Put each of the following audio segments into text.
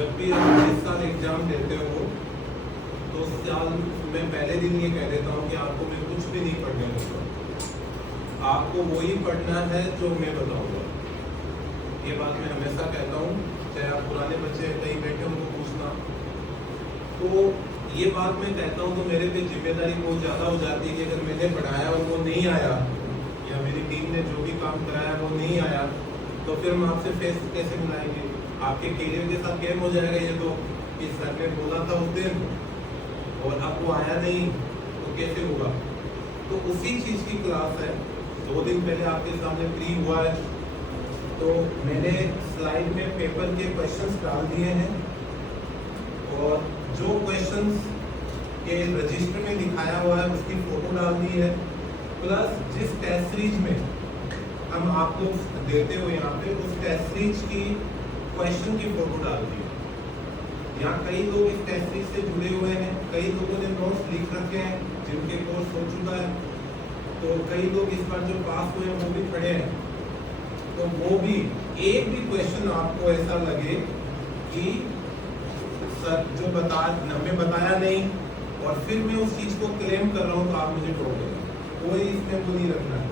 जब भी आप इस साल एग्जाम देते हो तो साल मैं पहले दिन ये कह देता हूँ कि आपको मैं कुछ भी नहीं पढ़ने दूँगा, आपको वही पढ़ना है जो मैं बताऊँगा। ये बात मैं हमेशा कहता हूँ, चाहे आप पुराने बच्चे कहीं बैठे उनको पूछना। तो ये बात मैं कहता हूँ तो मेरे पे जिम्मेदारी बहुत ज़्यादा हो जाती है कि अगर मैंने पढ़ाया और वो नहीं आया या मेरी टीम ने जो भी काम कराया वो नहीं आया तो फिर हम आपसे फेस कैसे मिलाएंगे? आपके कैरियर के साथ गेम हो जाएगा ये तो, कि सर ने बोला था उस दिन और अब वो आया नहीं तो कैसे होगा? तो उसी चीज़ की क्लास है। 2 दिन पहले आपके सामने फ्री हुआ है तो मैंने स्लाइड में पेपर के क्वेश्चंस डाल दिए हैं और जो क्वेश्चंस के रजिस्टर में दिखाया हुआ है उसकी फोटो डाल दी है, प्लस जिस टेस्ट सीरीज में हम आपको देते हो यहाँ पे उस टेस्ट सीरीज की क्वेश्चन की फोटो डाल दी है। यहाँ कई लोग इस टेस्ट सीरीज से जुड़े हुए हैं, कई लोगों ने नोट्स लिख रखे हैं जिनके कोर्स हो चुका है, तो कई लोग इस बार जो पास हुए हैं वो भी पढ़े हैं। तो वो भी एक भी क्वेश्चन आपको ऐसा लगे कि सर जो हमें बताया नहीं और फिर मैं उस चीज को क्लेम कर रहा हूँ तो आप मुझे टोक देना, कोई इसमें वो नहीं रखना है,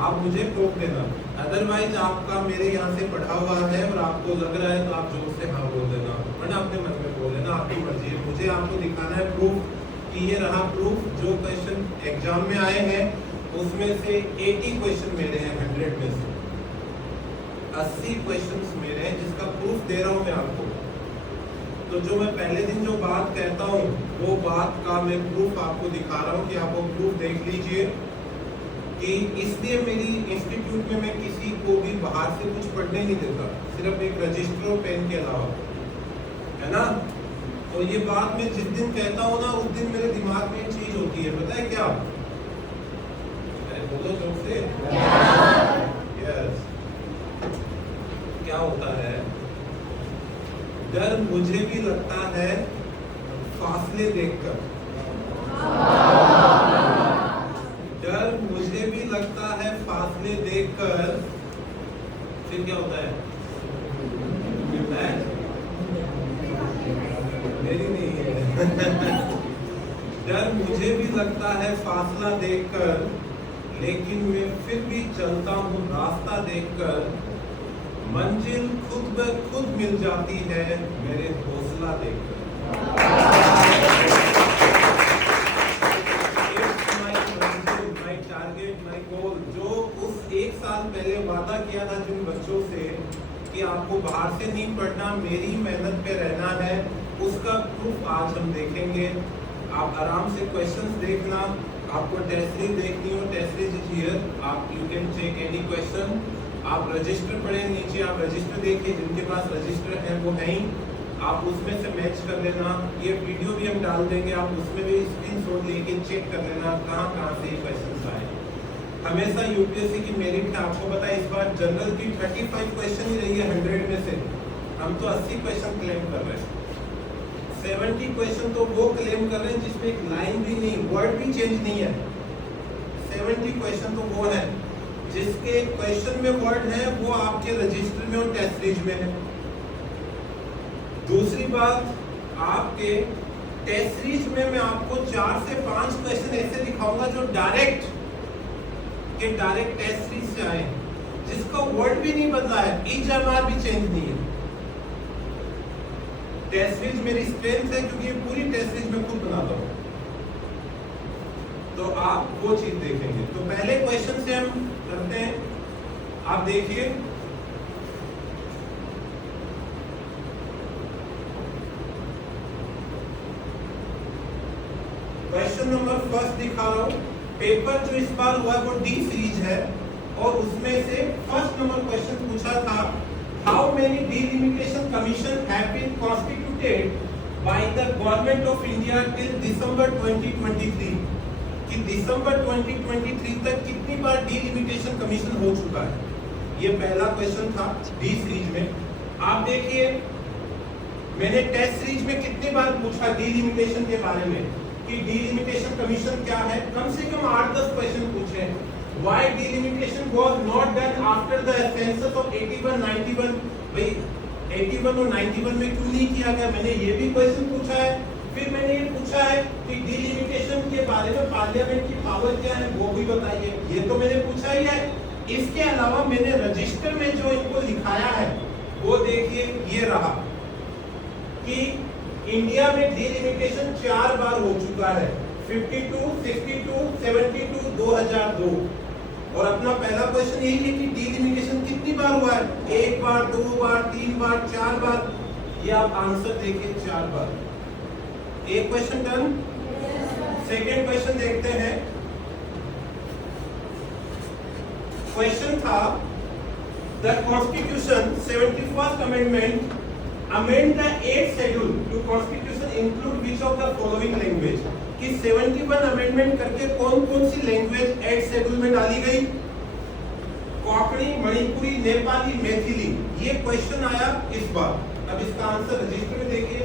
आप मुझे टोक देना। अदरवाइज आपका मेरे यहाँ से पढ़ा हुआ है और आपको लग रहा है तो आप जोर से हाँ बोल देना, वरना अपने मन में बोल देना, आपकी मर्जी है। मुझे आपको दिखाना है प्रूफ कि ये रहा प्रूफ, जो क्वेश्चन एग्जाम में आए हैं उसमें से 80 क्वेश्चन मेरे हैं, 100 में से 80 क्वेश्चंस मेरे हैं, जिसका प्रूफ दे रहा हूँ मैं आपको। तो जो मैं पहले दिन जो बात कहता हूँ वो बात का मैं प्रूफ आपको दिखा रहा हूँ कि आप वो प्रूफ देख लीजिए कि इसलिए मेरी इंस्टीट्यूट में मैं किसी को भी बाहर से कुछ पढ़ने नहीं देता, सिर्फ एक रजिस्टर और पेन के अलावा, है ना। तो ये बात मैं जिस दिन कहता हूँ ना उस दिन मेरे दिमाग में एक चीज होती है, पता है क्या? अरे बोलो जोर से। यस, क्या होता है? डर मुझे भी लगता है फासले देखकर, डर मुझे भी लगता है फासले देखकर, फिर क्या होता है? मेरी नहीं है। डर मुझे भी लगता है फासला देखकर, लेकिन मैं फिर भी चलता हूँ रास्ता देखकर, मंजिल खुद ब खुद मिल जाती है मेरे हौसला देखकर। माय टारगेट, माय गोल, जो उस 1 साल पहले वादा किया था जिन बच्चों से कि आपको बाहर से नहीं पढ़ना, मेरी मेहनत पे रहना है, उसका प्रूफ आज हम देखेंगे। आप आराम से क्वेश्चंस देखना, आपको टेस्ट सीरीज देखनी हो, टेस्ट सीरीज इज हियर, आप you can check any question. आप रजिस्टर पढ़े नीचे, आप रजिस्टर देखिए, जिनके पास रजिस्टर है वो है ही, आप उसमें से मैच कर लेना। ये वीडियो भी हम डाल देंगे, आप उसमें भी स्क्रीनशॉट लेके चेक कर लेना कहाँ कहाँ से ये क्वेश्चन आए। हमेशा यूपीएससी की मेरिट है, आपको पता है इस बार जनरल की 35 क्वेश्चन ही रही है 100 में से, हम तो 80 क्वेश्चन क्लेम कर रहे हैं। 70 क्वेश्चन तो वो क्लेम कर रहे हैं जिसमें एक लाइन भी नहीं, वर्ड भी चेंज नहीं है। 70 क्वेश्चन तो वो है जिसके क्वेश्चन में वर्ड है, वो आपके रजिस्टर में और टेस्ट सीरीज में है। दूसरी बात, आपके टेस्ट सीरीज में मैं आपको 4 से 5 क्वेश्चन ऐसे दिखाऊंगा जो डायरेक्ट टेस्ट सीरीज से आए, जिसका वर्ड भी नहीं बदला है, EGMR भी चेंज नहीं है। टेस्ट सीरीज मेरी स्ट्रेंथ है क्योंकि ये पूरी टेस्ट सीरीज में खुद बनाता हूँ, तो आप वो चीज देखेंगे। तो पहले क्वेश्चन से हम करते हैं, आप देखिए। क्वेश्चन नंबर फर्स्ट दिखा रहा हूं। पेपर जो इस बार हुआ है वो डी सीरीज है और उसमें से फर्स्ट नंबर क्वेश्चन पूछा था, how many delimitation commission have been constituted by the government of India till December 2023, कि दिसंबर 2023 तक कितनी बार डिलिमिटेशन कमीशन हो चुका है। ये पहला क्वेश्चन था डी सीरीज में। आप देखिए मैंने टेस्ट सीरीज में कितनी बार पूछा डिलिमिटेशन के बारे में कि डिलिमिटेशन कमीशन क्या है, कम से कम 8-10 क्वेश्चन पूछे हैं। Why delimitation was not done after the census of 81-91? भाई 81 और 91 में क्यों नहीं किया गया? मैंने ये भी क्वेश्चन पूछा है। फिर मैंने ये पूछा है कि डिलिमिटेशन के बारे में पार्लियामेंट की पावर क्या है वो भी बताइए, ये तो मैंने पूछा ही है। इसके अलावा मैंने रजिस्टर में जो इनको लिखाया है वो देखिए, ये रहा कि इंडिया में डिलिमिटेशन 4 बार हो चुका है, 52, 62, 72, 2002। और अपना पहला क्वेश्चन यही है कि डिलिमिटेशन कितनी बार हुआ है? 1 बार, 2 बार, 3 बार, 4 बार। ये आप आंसर देखिए, 4 बार। एक क्वेश्चन डन। सेकेंड क्वेश्चन देखते हैं। क्वेश्चन था the constitution 71st amendment amend the 8th schedule to constitution include which of the following language? कि 71 अमेंडमेंट करके कौन कौन सी लैंग्वेज 8th शेड्यूल में डाली गई? कोंकणी, मणिपुरी, नेपाली, मैथिली। ये क्वेश्चन आया इस बार। अब इसका आंसर रजिस्टर में देखिए,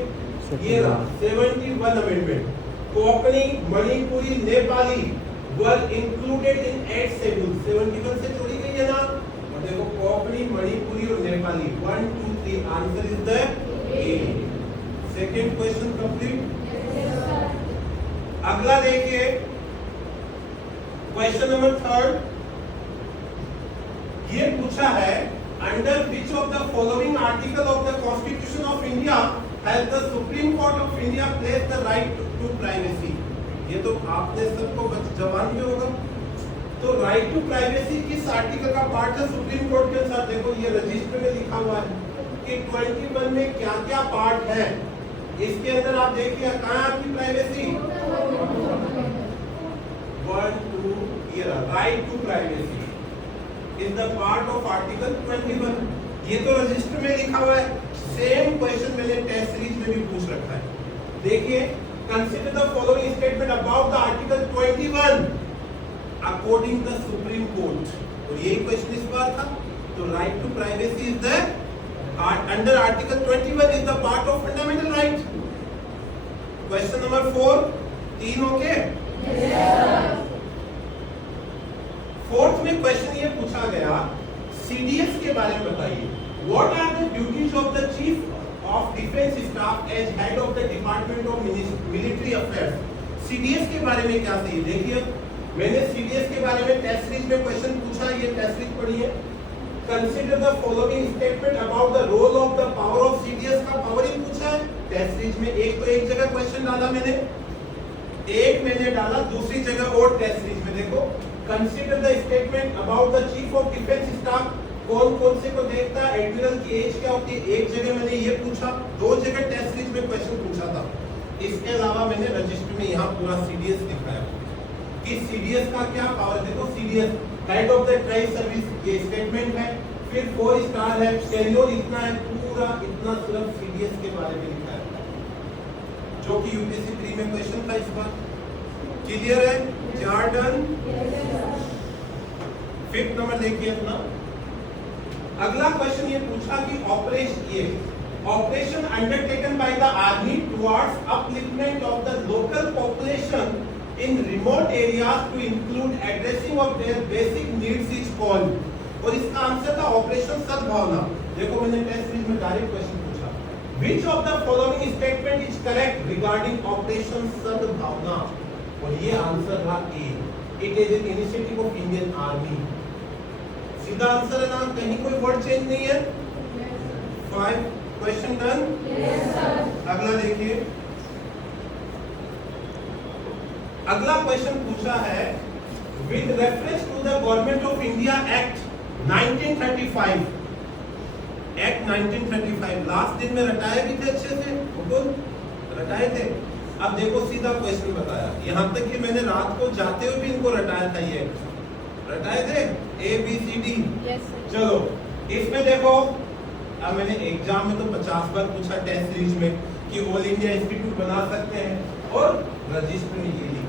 ये रहा 71 amendment. Konkani, Manipuri, Nepali were included in 8th schedule। 71 से जोड़ी गई है ना। और देखो कोंकणी, मणिपुरी और Nepali 1 2 3 answer is the A. Second question complete. अगला देखिए क्वेश्चन नंबर 3। ये पूछा है under which of the following article of the constitution of India has the supreme court of India place the right to privacy. ये तो आपने सबको जवान में होगा। तो राइट टू प्राइवेसी किस आर्टिकल का पार्ट है सुप्रीम कोर्ट के अनुसार? देखो ये रजिस्टर में लिखा हुआ है कि 21 में क्या क्या पार्ट है। इसके अंदर आप देखिए कहां आपकी प्राइवेसी 1 2 ये right to privacy is the part of article 21। ये तो रजिस्टर में लिखा हुआ है। सेम क्वेश्चन मैंने टेस्ट सीरीज में भी पूछ रखा है। देखिए consider the following statement about the article 21 according the supreme court. और यही क्वेश्चन इस बार था। तो right to privacy is the under article 21 is the part of fundamental right. Question number 4 3 okay. Fourth में क्वेश्चन ये पूछा गया सीडीएस के बारे में बताइए। What are the duties of the chief of defence staff as head of the department of military affairs. CDS के बारे में क्या चाहिए? देखिए मैंने सीडीएस के बारे में टेस्ट सीरीज में क्वेश्चन पूछा, ये टेस्ट सीरीज पढ़िए। Consider the following statement about the role of the power of CDS का पावरिंग पूछा है टेस्ट सीरीज में। एक जगह क्वेश्चन डाला मैंने, एक मैंने डाला दूसरी जगह और टेस्ट सीरीज में। देखो consider the statement about the chief of defence staff कौन कौन से को देखता है, एडमिरल की एज क्या होती है। एक जगह मैंने ये पूछा, 2 जगह टेस्ट सीरीज में क्वेश्चन पूछा था। इसके अलावा मैंने रजिस्टर में यहाँ पूरा सीडीएस दिखाया कि सीडीएस का क्या पावर। देखो CDS head of the tribe service ये स्टेटमेंट है, फिर 4 स्टार है, टेन्योर इतना है, पूरा इतना सिर्फ सीडीएस के बारे में लिखा है, जो कि यूपीएससी 3 में क्वेश्चन था इस बार। क्लियर है? 4 डन। 5th नंबर देखिए अपना। अगला क्वेश्चन ये पूछा कि operation undertaken by the army towards upliftment of the local population in remote areas to include addressing of their basic needs is called। और इसका आंसर था ऑपरेशन सद्भावना। देखो मैंने टेस्ट सीरीज में डायरेक्ट क्वेश्चन पूछा, which of the following statement is correct regarding operation सद्भावना? और ये आंसर था ए, it is an initiative of Indian Army। सीधा आंसर है ना, कहीं कोई वर्ड चेंज नहीं है। 5 क्वेश्चन डन। Yes sir. अगला देखिए, अगला क्वेश्चन पूछा है with reference to the government of India act 1935। Act 1935 last दिन में रटाए भी थे अच्छे से, रटाए थे। अब देखो सीधा क्वेश्चन बताया, यहाँ तक कि मैंने रात को जाते हुए भी इनको रटाया था। ये रटाए थे ABCD। चलो इसमें देखो, अब मैंने एग्जाम में तो 50 बार पूछा टेस्ट सीरीज में कि ऑल इंडिया इंस्टीट्यूट बना सकते हैं, और रजिस्टर में ये लिखा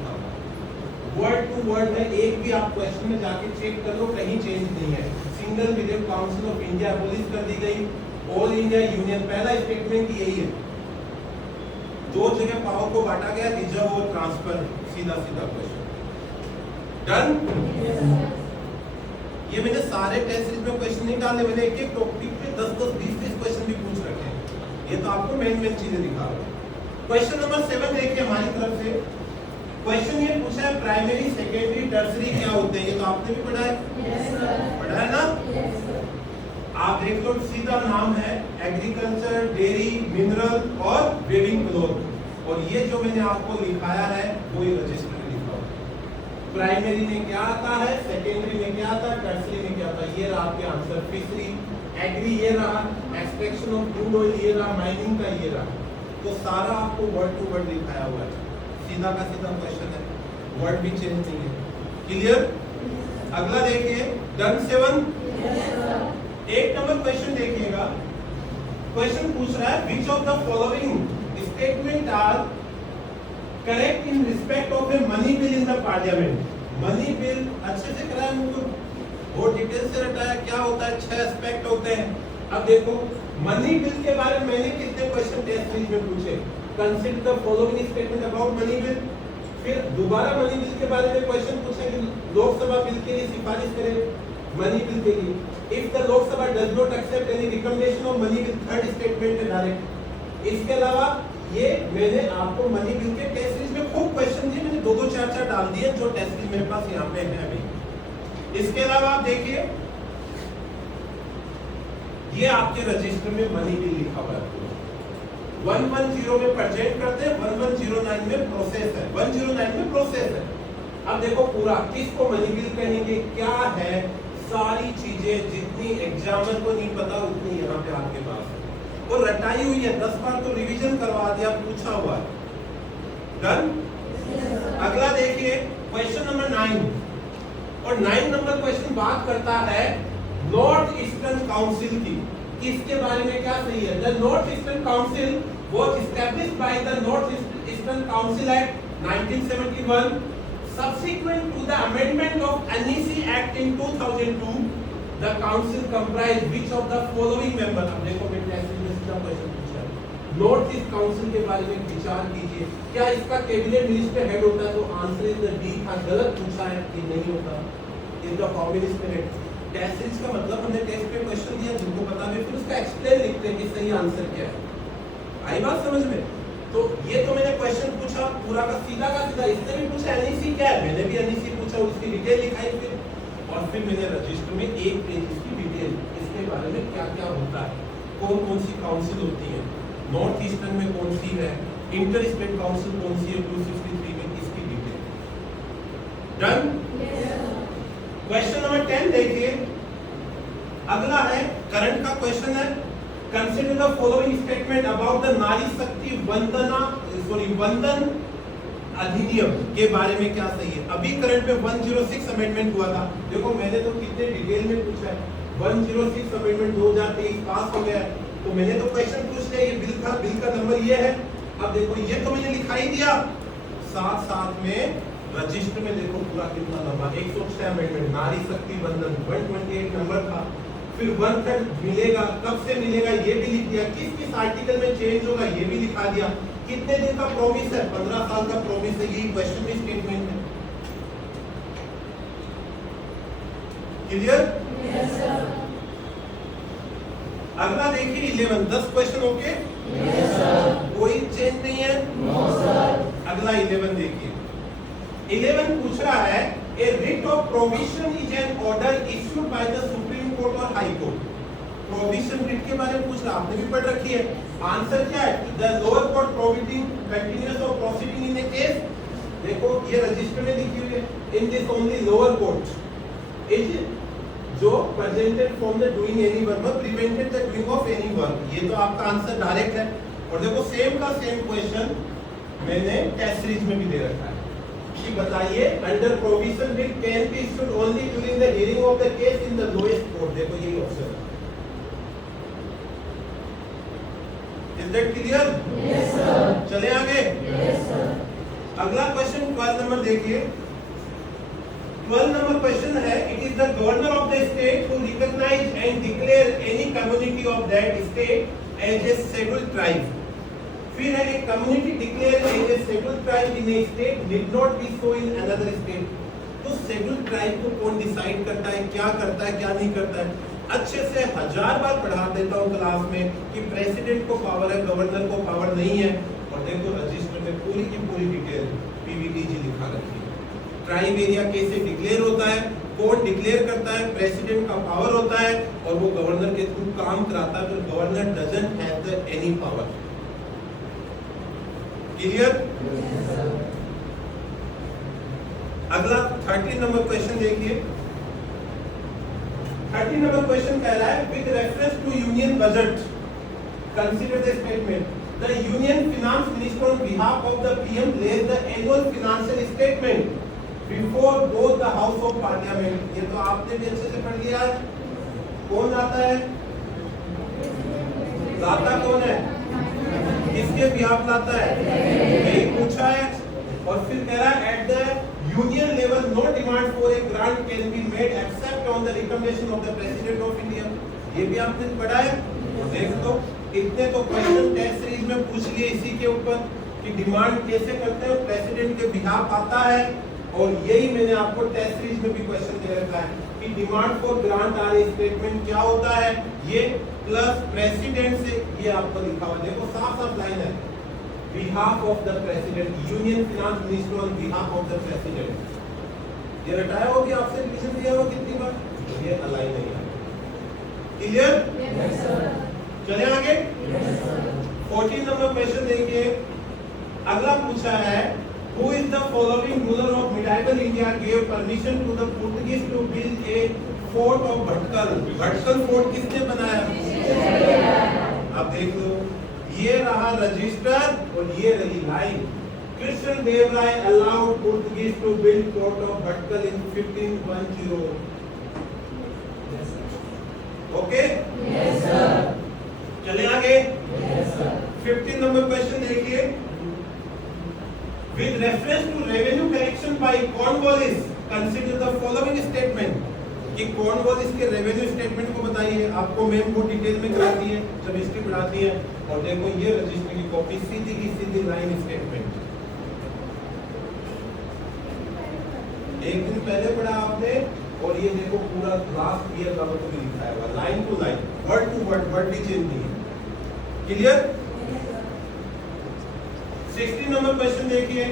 वर्ड टू वर्ड है। एक भी आप क्वेश्चन में जाके चेक कर लो, कहीं चेंज नहीं है। सिंगल विदेव काउंसिल ऑफ इंडिया एबोलिश कर दी गई, ऑल इंडिया यूनियन पहला स्टेटमेंट यही है। 2 जगह पावर को बांटा गया, रिजर्व और ट्रांसफर। सीधा सीधा क्वेश्चन डन। ये मैंने सारे टेस्ट सीरीज में क्वेश्चन नहीं डाले, मैंने एक एक टॉपिक पे 10-10 20-20 क्वेश्चन भी पूछ रहे आपको मेन चीजें दिखा रहा हूं। क्वेश्चन नंबर 7 देखिए हमारी तरफ से। क्वेश्चन ये पूछा है प्राइमरी सेकेंडरी टर्सरी क्या होते हैं, ये तो आपने भी पढ़ा है। पढ़ा है ना। आप देख लो सीधा नाम है एग्रीकल्चर, डेयरी, मिनरल और वेविंग क्लॉथ, और ये जो मैंने आपको लिखाया है वो ये रजिस्टर में लिखा हुआ। प्राइमरी में क्या आता है, सेकेंडरी में क्या आता है, टर्सरी में क्या आता है, ये रहा आपके आंसर। फिशरी, एग्री ये रहा, एक्सट्रैक्शन ऑफ क्रूड ऑयल ये रहा, माइनिंग का ये रहा। तो सारा आपको वर्ड टू वर्ड लिखाया हुआ है, सीधा का सीधा क्वेश्चन है, वर्ड भी चेंज नहीं है। क्लियर। अगला देखिए डन 7। 8 नंबर क्वेश्चन देखिएगा। क्वेश्चन पूछ रहा है which of the following statement are correct in respect of a money bill in the parliament. Money bill अच्छे से कराया मुझको, बहुत डिटेल से रटाया, क्या होता है, 6 एस्पेक्ट होते हैं। अब देखो मनी बिल के बारे में मैंने कितने क्वेश्चन टेस्ट सीरीज में पूछे, consider the following statement about money bill. फिर दोबारा मनी बिल के बारे में क्वेश्चन पूछे कि लोकसभा बिल के लिए सिफारिश करे मनी बिल के लिए। If the Lok Sabha does not accept any recommendation of money bill, third statement है डायरेक्ट। इसके अलावा ये मैंने आपको मनी बिल के टेस्ट सीरीज में खूब क्वेश्चन दिए, मैंने 2-2 4-4 डाल दिए जो टेस्ट सीरीज मेरे पास यहाँ पे है अभी। इसके अलावा आप देखिए ये आपके रजिस्टर में मनी बिल लिखा हुआ है। 110 में प्रेजेंट करते हैं, 1109 में प्रोसेस है, 109 में प्रोसेस है। अब देखो पूरा किसको मनी बिल कहेंगे, क्या है, सारी चीजें जितनी एग्जामिनर को नहीं पता उतनी यहाँ पे आपके पास है, और रटाई हुई है। 10 बार तो रिवीजन करवा दिया, पूछा हुआ है। डन। अगला देखिए क्वेश्चन नंबर 9, और 9 नंबर क्वेश्चन बात करता है नॉर्थ ईस्टर्न काउंसिल की। इसके बारे में क्या सही है, the north eastern council was established by the North Eastern Council Act 1971. Subsequent to the amendment of NEC Act in 2002, the council comprised which of the following members? अब देखो मैं टेस्ट में इसका क्वेश्चन पूछा है, नॉर्थ ईस्ट काउंसिल के बारे में विचार कीजिए, क्या इसका कैबिनेट मिनिस्टर हेड होता है? तो आंसर इज द डी था, गलत पूछा है कि नहीं होता, is the communist head. Test series का मतलब हमने टेस्ट पे क्वेश्चन दिया, जिनको पता है फिर उसका एक्सप्लेन लिखते हैं कि सही आंसर क्या है। आई बात समझ में? तो ये तो मैंने क्वेश्चन पूछा पूरा का सीधा, इसने भी पूछा एनईसी क्या है, मैंने भी एनईसी पूछा, उसकी डिटेल लिखाई फिर, और फिर मैंने रजिस्टर में एक पेज इसकी डिटेल, इसके बारे में क्या क्या होता है, कौन कौन सी काउंसिल होती है, नॉर्थ ईस्टर्न में कौन सी है, इंटर स्टेट काउंसिल कौन सी है 263 में, इसकी डिटेल। डन। क्वेश्चन नंबर 10 देखिए। अगला है करंट का क्वेश्चन है, consider the following statement about the नारी शक्ति वंदन अधिनियम के बारे में क्या सही है। अभी करंट में 106 अमेंडमेंट हुआ था, देखो मैंने तो कितने डिटेल में पूछा है। 106 अमेंडमेंट 2023 पास हो गया है, तो मैंने तो क्वेश्चन पूछ लिया, ये बिल था, बिल का नंबर ये है। अब देखो ये तो मैंने लिखा ही दिया, साथ साथ में रजिस्टर में देखो पूरा कितना लंबा 106 अमेंडमेंट, नारी शक्ति वंदन 128 नंबर था। फिर 1/3 मिलेगा, कब से मिलेगा ये भी लिख दिया, किस किस आर्टिकल में चेंज होगा ये भी लिखा दिया, कितने दिन का प्रॉमिस है, 15 साल का प्रॉमिस है, यही क्वेश्चन में स्टेटमेंट है। क्लियर? Yes sir. अगला देखिए 11, 10 क्वेश्चन ओके? Yes sir. कोई चेंज नहीं है? No sir. अगला 11 देखिए। 11 पूछ रहा है A writ of provision is an order issued by the Supreme Court or High Court. Provision writ के बारे में पूछ रहा, आपने भी पढ़ रखी है। आंसर क्या है? The lower court providing continuous of proceeding in a case. देखो ये रजिस्टर में लिखी हुई है, in this only lower court is जो prevented from the doing any work, prevented the doing of any work. ये तो आपका आंसर डायरेक्ट है। और देखो सेम का सेम क्वेश्चन मैंने टेस्ट सीरीज में भी दे रखा है कि बताइए under provision will can be issued only during the hearing of the case in the lowest court. देखो यही ऑप्शन है। Is that clear? Yes sir. चले आगे। Yes sir. अगला क्वेश्चन 12 नंबर देखिए। 12 नंबर क्वेश्चन है, it is the governor of the state who recognise and declare any community of that state as a scheduled tribe. फिर है एक community declare as a scheduled tribe in a state did not be so in another state. तो scheduled tribe को कौन decide करता है, क्या करता है, क्या नहीं करता है? अच्छे से 1000 बार पढ़ा देता हूँ क्लास में कि प्रेसिडेंट को पावर है, गवर्नर को पावर नहीं है। और देखो रजिस्टर में पूरी की पूरी डिटेल पीवीटीजी लिखा रखी है। ट्राइब एरिया कैसे डिक्लेयर होता है, कौन डिक्लेयर करता है, प्रेसिडेंट का पावर होता है और वो गवर्नर के थ्रू काम कराता है, तो governor doesn't have the any power. Clear? अगला 30 नंबर क्वेश्चन देखिए। 30 नंबर क्वेश्चन कह रहा है with reference to union budget consider the statement the union finance minister on behalf of the PM lays the annual financial statement before both the house of parliament. ये तो आपने भी अच्छे से पढ़ लिया है। कौन जाता है? लाता कौन है? किसके बिहाफ लाता है? यही पूछा है। और फिर कह रहा है at the union level no demand for a grant can be made except on the recommendation of the president of India. ये भी आपने पढ़ा है। देख लो इतने तो क्वेश्चन टेस्ट सीरीज में पूछ लिए इसी के ऊपर कि डिमांड कैसे करते हैं, प्रेसिडेंट के बिहाफ आता है। और यही मैंने आपको टेस्ट सीरीज में भी क्वेश्चन दे रखा है कि demand for grant are statement क्या होता है, ये प्लस प्रेसिडेंट से ये आपको लिखा हुआ देखो साफ साफ लाइन है behalf of the president, union finance minister on behalf of the president. ये रटाया हो कि आपसे रिवीजन दिया हो कितनी बार, तो ये अलाइन नहीं है। क्लियर? Yes sir. चले आगे। Yes sir. 14 नंबर क्वेश्चन देखिए। अगला पूछा है Who is the following ruler of medieval India gave permission to the Portuguese to build a fort of Bhatkal? Bhatkal fort किसने बनाया? अब देख लो ये रहा रजिस्टर और ये रही line. Krishna Dev Raya allowed Portuguese to build fort of Bhatkal in 1510. Okay? Yes sir. चले आगे। Yes sir. 15 नंबर क्वेश्चन देखिए। With reference to revenue collection by Cornwallis, consider the following statement कि कॉर्नवालिस के रेवेन्यू स्टेटमेंट को बताइए। आपको मैम वो detail में कराती है जब हिस्ट्री पढ़ाती है। और देखो ये रजिस्टर की कॉपी सीधी की सीधी लाइन स्टेटमेंट एक दिन पहले पढ़ा आपने। और ये देखो पूरा लास्ट ईयर का भी लिखा है line to line, word to word भी चेंज नहीं है। क्लियर? 16 नंबर क्वेश्चन देखिए।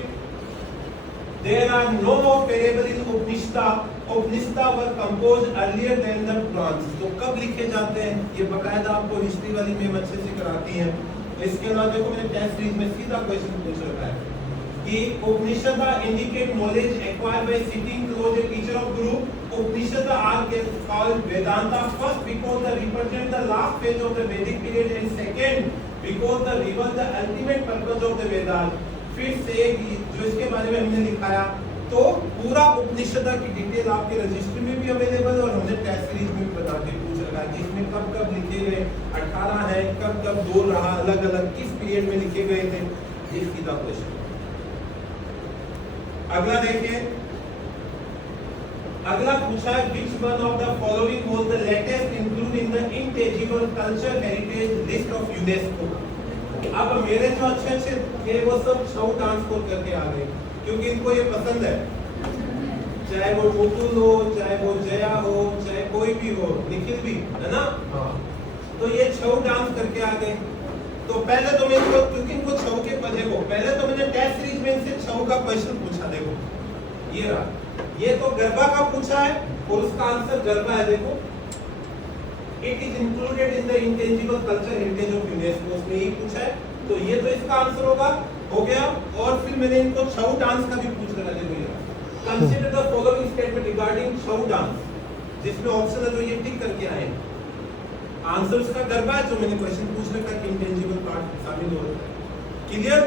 There are no more variable in Upanishad. Upanishad were composed earlier than the Puranas. तो कब लिखे जाते हैं ये बकायदा आपको हिस्ट्री वाली में अच्छे से कराती हैं। इसके अलावा देखो मैंने टेस्ट सीरीज में सीधा क्वेश्चन पूछ रखा है कि Upanishad indicate knowledge acquired by sitting close a teacher of Guru. Upanishad are called Vedanta first because they represent the last phase of the Vedic period and second because they reveal the ultimate purpose of the Vedas. फिर से जो इसके बारे में हमने लिखाया तो पूरा उपनिषद की डिटेल आपके रजिस्टर में भी अवेलेबल है और हमने टेस्ट सीरीज में बता के पूछ रखा है कि इसमें कब कब लिखे गए 18 है, कब कब 2 रहा, अलग अलग किस पीरियड में लिखे गए थे। ये सीधा क्वेश्चन। अगला देखिए। अगला पूछा है which one of the following was the latest included in the intangible culture heritage list of UNESCO। अब मेरे जो अच्छे थे वो सब छऊ डांस को करके आ गए क्योंकि इनको ये पसंद है, चाहे वो मुकुल हो, चाहे वो जया हो, चाहे कोई भी हो, निखिल भी है ना। हाँ। तो ये छऊ डांस करके आ गए। तो पहले तो मैं इनको क्योंकि इनको छऊ के पदे को पहले तो मैंने टेस्ट सीरीज में इनसे छऊ का क्वेश्चन पूछा। देखो ये रहा, ये तो गरबा का पूछा है और उसका आंसर गरबा है। देखो it is included in the intangible culture heritage of UNESCO, उसमें ही पूछा है तो ये तो इसका आंसर होगा, हो गया। और फिर मैंने इनको छऊ डांस का भी पूछ रखा है। Consider the following statement regarding Chhau dance, जिसमें ऑप्शन है जो ये टिक करके आए। आंसर उसका गरबा है जो मैंने क्वेश्चन पूछ रखा है कि इंटेंजिबल पार्ट शामिल हो रहा है। क्लियर?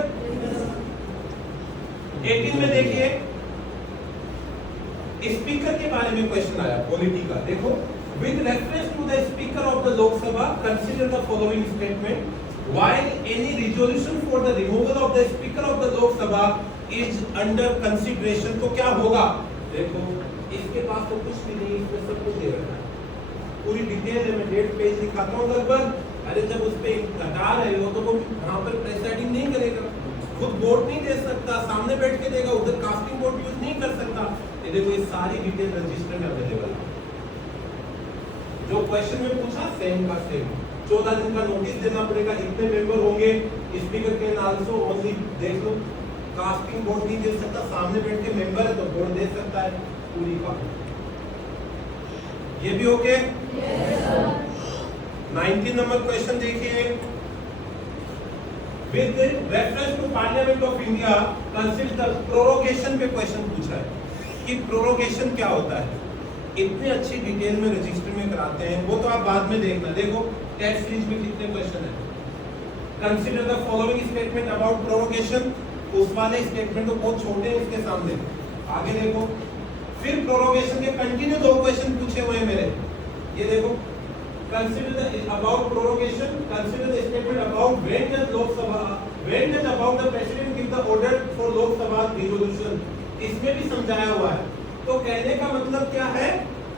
18 में देखिए स्पीकर के बारे में क्वेश्चन आया पॉलिटी का। देखो with reference to the speaker of the Lok Sabha consider the following statement while any resolution for the removal of the speaker of the Lok Sabha is under consideration। तो क्या होगा? देखो इसके पास तो कुछ भी नहीं, इसमें सब कुछ दे रखा है, पूरी डिटेल है। मैं 1.5 पेज दिखाता हूँ लगभग। अरे जब उस पे हटा रहे हो तो वो वहाँ पर प्रेसाइडिंग नहीं करेगा, खुद वोट नहीं दे सकता, सामने बैठ के देगा, उधर कास्टिंग वोट यूज नहीं कर सकता। ये देखो ये सारी डिटेल रजिस्टर में अवेलेबल है। जो क्वेश्चन में पूछा सेम का सेम। 14 दिन का नोटिस देना पड़ेगा, इतने मेंबर होंगे, स्पीकर कैन आल्सो ओनली, देख लो कास्टिंग बोर्ड नहीं दे सकता, सामने बैठ के मेंबर है तो बोर्ड दे सकता है पूरी का। ये भी ओके? 19 नंबर क्वेश्चन देखिए, with reference to parliament of India consider prorogation पे क्वेश्चन पूछा है कि प्रोरोगेशन क्या होता है। इतने अच्छी डिटेल में रजिस्टर में कराते हैं, वो तो आप बाद में देखना। देखो टेस्ट सीरीज में कितने क्वेश्चन है। Consider the following statement about prorogation, उस वाले स्टेटमेंट को बहुत छोटे हैं इसके सामने। आगे देखो, फिर प्रोरोगेशन के कंटिन्यू 2 क्वेश्चन पूछे हुए हैं मेरे। ये देखो, consider the about prorogation, consider the statement about when the Lok Sabha, when the about the president give the order for Lok Sabha resolution, इसमें भी समझाया हुआ है। तो कहने का मतलब क्या है,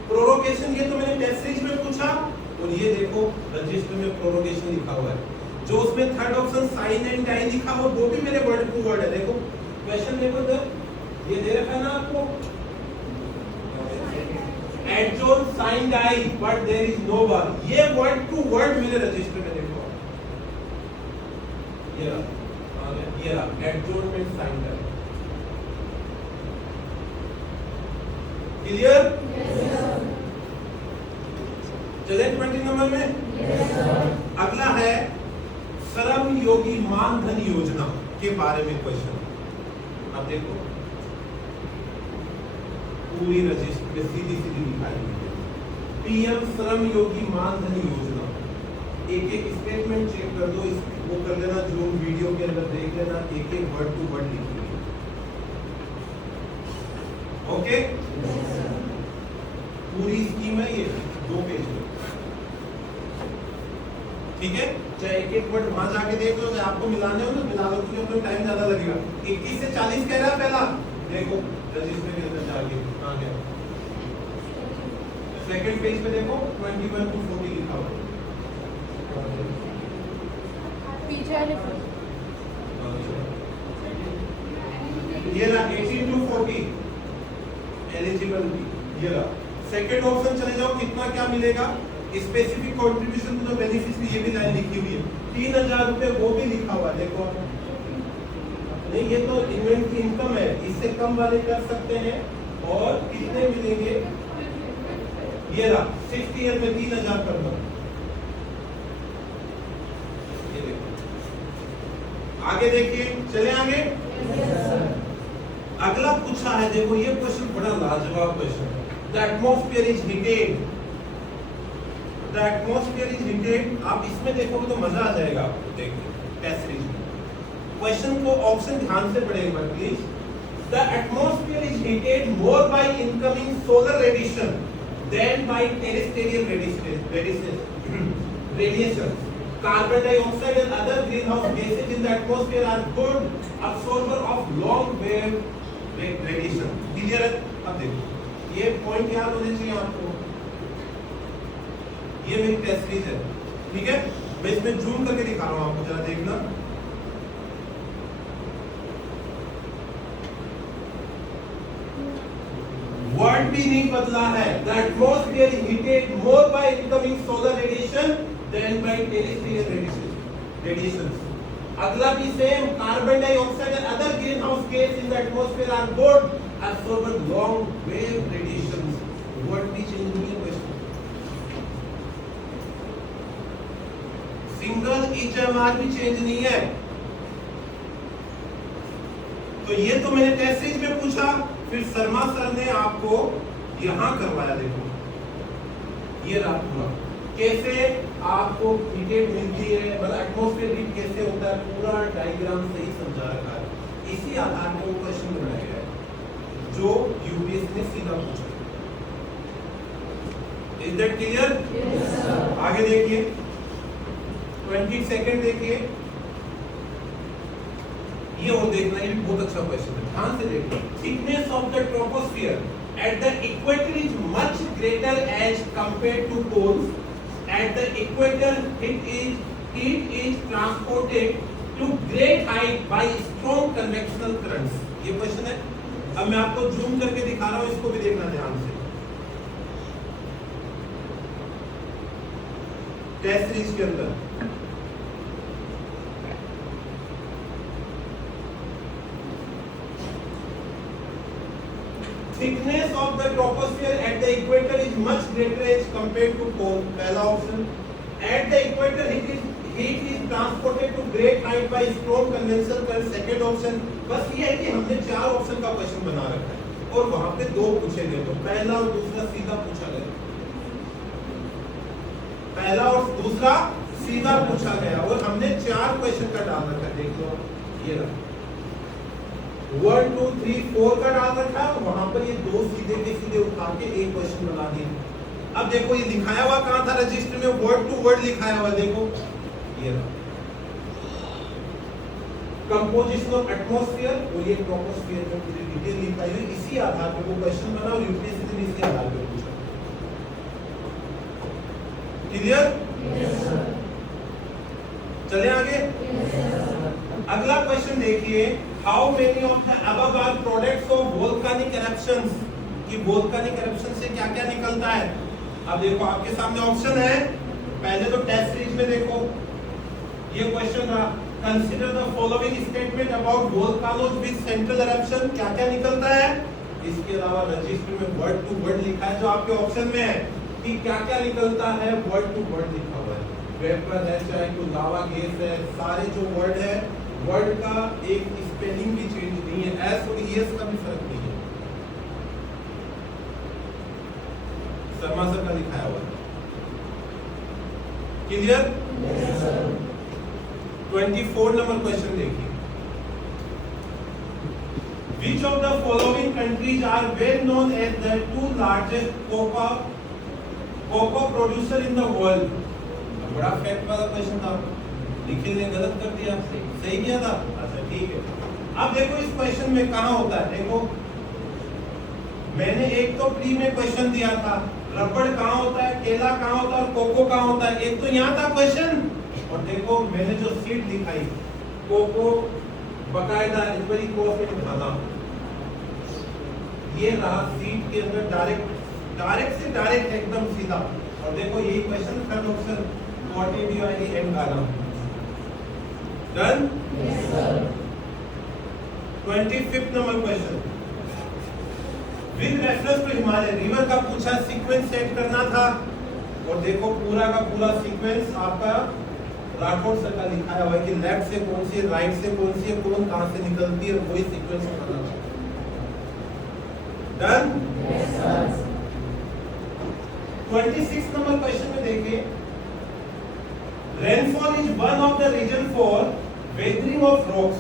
प्रोरोगेशन, ये तो मैंने टेस्ट सीरीज में पूछा, और ये देखो रजिस्टर में प्रोरोगेशन लिखा हुआ है। जो उसमें third option sine and die लिखा हो वो भी मेरे वर्ड टू वर्ड है। देखो क्वेश्चन देखो इधर, ये दे रखा है ना आपको, adjourn sine die but there is no war, ये वर्ड टू वर्ड मेरे रजिस्टर में देखो, ये रहा एडजॉर्नमेंट साइन डाई। क्लियर? चले 20 नंबर में। अगला है श्रम योगी मानधन योजना के बारे में क्वेश्चन। अब देखो पूरी रजिस्टर में सीधी लिखाई हुई है, पीएम श्रम योगी मानधन योजना। एक एक स्टेटमेंट चेक कर दो, वो कर लेना, जूम वीडियो के अंदर देख लेना, एक एक वर्ड टू वर्ड लिख लेना। ओके, पूरी स्कीम है ये 2 पेज में, ठीक है। चाहे एक एक वर्ड वहां जाके देख लो, आपको मिलाने हो ना मिला लो, क्योंकि अपना टाइम ज्यादा लगेगा। 21 से 40 कह रहा है पहला, देखो रजिस्टर के अंदर जाके कहां गया, सेकंड पेज पे देखो 21 to 40 लिखा हुआ है पीछे वाले ये रहा 18 to 40 एलिजिबिलिटी, ये रहा। सेकंड ऑप्शन चले जाओ, कितना क्या मिलेगा, specific contribution to the beneficiary, ये भी लाइन लिखी हुई है, 3000 रुपए वो भी लिखा हुआ है। देखो नहीं, ये तो इवेंट की इनकम है, इससे कम वाले कर सकते हैं। और कितने मिलेंगे, ये रहा 60 ईयर में 3000 कर दो। ये देखो आगे देखिए, चले आगे। अगला पूछा है, देखो ये क्वेश्चन बड़ा लाजवाब क्वेश्चन है। The atmosphere is heated, the atmosphere is heated. आप इसमें देखोगे तो मजा आ जाएगा आपको देखने टेस्ट सीरीज में। क्वेश्चन को ऑप्शन ध्यान से पढ़ेगा please. The atmosphere is heated more by incoming solar radiation than by terrestrial radiation. Carbon dioxide and other greenhouse gases in the atmosphere are good absorber of long wave radiation. Clear है? अब देखो ये point याद होने चाहिए आपको। ये मेरी टेस्ट सीरीज है, ठीक है। मैं इसमें जूम करके दिखा रहा हूँ आपको, जरा देखना। वर्ड भी नहीं बदला है। The atmosphere is heated more by incoming solar radiation than by terrestrial radiations. अगला भी same, carbon dioxide and other greenhouse gases in the atmosphere are good absorber long wave radiations. Word भी change नहीं है question. Single HMR भी change नहीं है। तो ये तो मैंने टेस्ट सीरीज में पूछा, फिर शर्मा सर ने आपको यहां करवाया। देखो ये रहा पूरा, कैसे आपको हीटेड मिलती है, मतलब एटमॉस्फेयर हीट कैसे होता है, पूरा डायग्राम सही समझा रखा है। इसी आधार पर वो क्वेश्चन बनाया गया है जो यूपीएससी ने सीधा पूछा। Is that clear? Yes sir. आगे देखिए 20 सेकंड देखिए, ये और देखना, ये भी बहुत अच्छा क्वेश्चन है, ध्यान से देखना। Thickness of the troposphere at the equator is much greater as compared to poles. At the equator, heat is transported to great height by strong convectional currents. ये क्वेश्चन है। अब मैं आपको जूम करके दिखा रहा हूँ, इसको भी देखना ध्यान से। टेस्ट सीरीज के अंदर। Thickness of the troposphere at the equator is much greater as compared to pole, पहला option. At the equator heat is transported to great height by strong conventional current, second option. बस ये है कि हमने 4 option का question बना रखा है और वहां पे 2 पूछे गए, तो पहला और दूसरा सीधा पूछा गया, पहला और दूसरा सीधा पूछा गया और हमने 4 क्वेश्चन का डाल रखा है। देख लो ये रहा 1 2 3 4 का डाल रखा है, वहां पर ये 2 सीधे के सीधे उठा के एक क्वेश्चन बना दिया। अब देखो ये लिखाया हुआ कहां था रजिस्टर में, वर्ड टू वर्ड लिखाया हुआ, देखो ये रहा कंपोजिशन ऑफ एटमॉस्फेयर और ये ट्रोपोस्फियर में पूरी डिटेल लिखाई हुई, इसी आधार पर वो क्वेश्चन बना और यूपीएससी ने इसी आधार पर पूछा। क्लियर? चले आगे। अगला क्वेश्चन देखिए, how many of the above are products of volcanic eruptions, कि वोल्केनिक इरप्शन से क्या क्या निकलता है। अब देखो आपके सामने ऑप्शन है, पहले तो टेस्ट सीरीज में देखो ये क्वेश्चन रहा, consider the following statement about volcanoes with central eruption, क्या क्या निकलता है। इसके अलावा रजिस्टर में वर्ड टू वर्ड लिखा है जो आपके ऑप्शन में है कि क्या क्या निकलता है, वर्ड टू वर्ड लिखा हुआ है, वेपर है चाहे कोई लावा गैस है, सारे जो वर्ड है वर्ड का एक स्पेलिंग भी चेंज नहीं है, एस और एस का भी फर्क नहीं है, शर्मा सर का लिखाया हुआ है। क्लियर? 24 नंबर क्वेश्चन देखिए, Which of the following countries are well known as the 2 largest cocoa producer in the world? बड़ा फैक्ट वाला क्वेश्चन था, लिखे ने गलत कर दिया, सही किया था। अच्छा ठीक है, अब देखो इस क्वेश्चन में कहाँ होता है, देखो मैंने एक तो प्री में क्वेश्चन दिया था, रबड़ कहाँ होता है, केला कहाँ होता है और कोको कहाँ होता है, एक तो यहाँ था क्वेश्चन, और देखो मैंने जो सीट दिखाई कोको बकायदा इक्वली कॉस्ट उठाना, ये रहा सीट के अंदर डायरेक्ट से डायरेक्ट एकदम सीधा, और देखो यही क्वेश्चन थर्ड ऑप्शन क्वार्टेडियोआईडी एंड गाना done. 25th number question, with reference to Himalaya river का पूछा, सीक्वेंस सेट करना था, और देखो पूरा का पूरा सीक्वेंस आपका राठौड़ सर का लिखाया हुआ है कि लेफ्ट से कौन सी है, राइट से कौन सी है, कौन कहां से निकलती है, वही सीक्वेंस बनाना था। डन? 26 नंबर क्वेश्चन में देखिए, rainfall is one of the reason for weathering of rocks,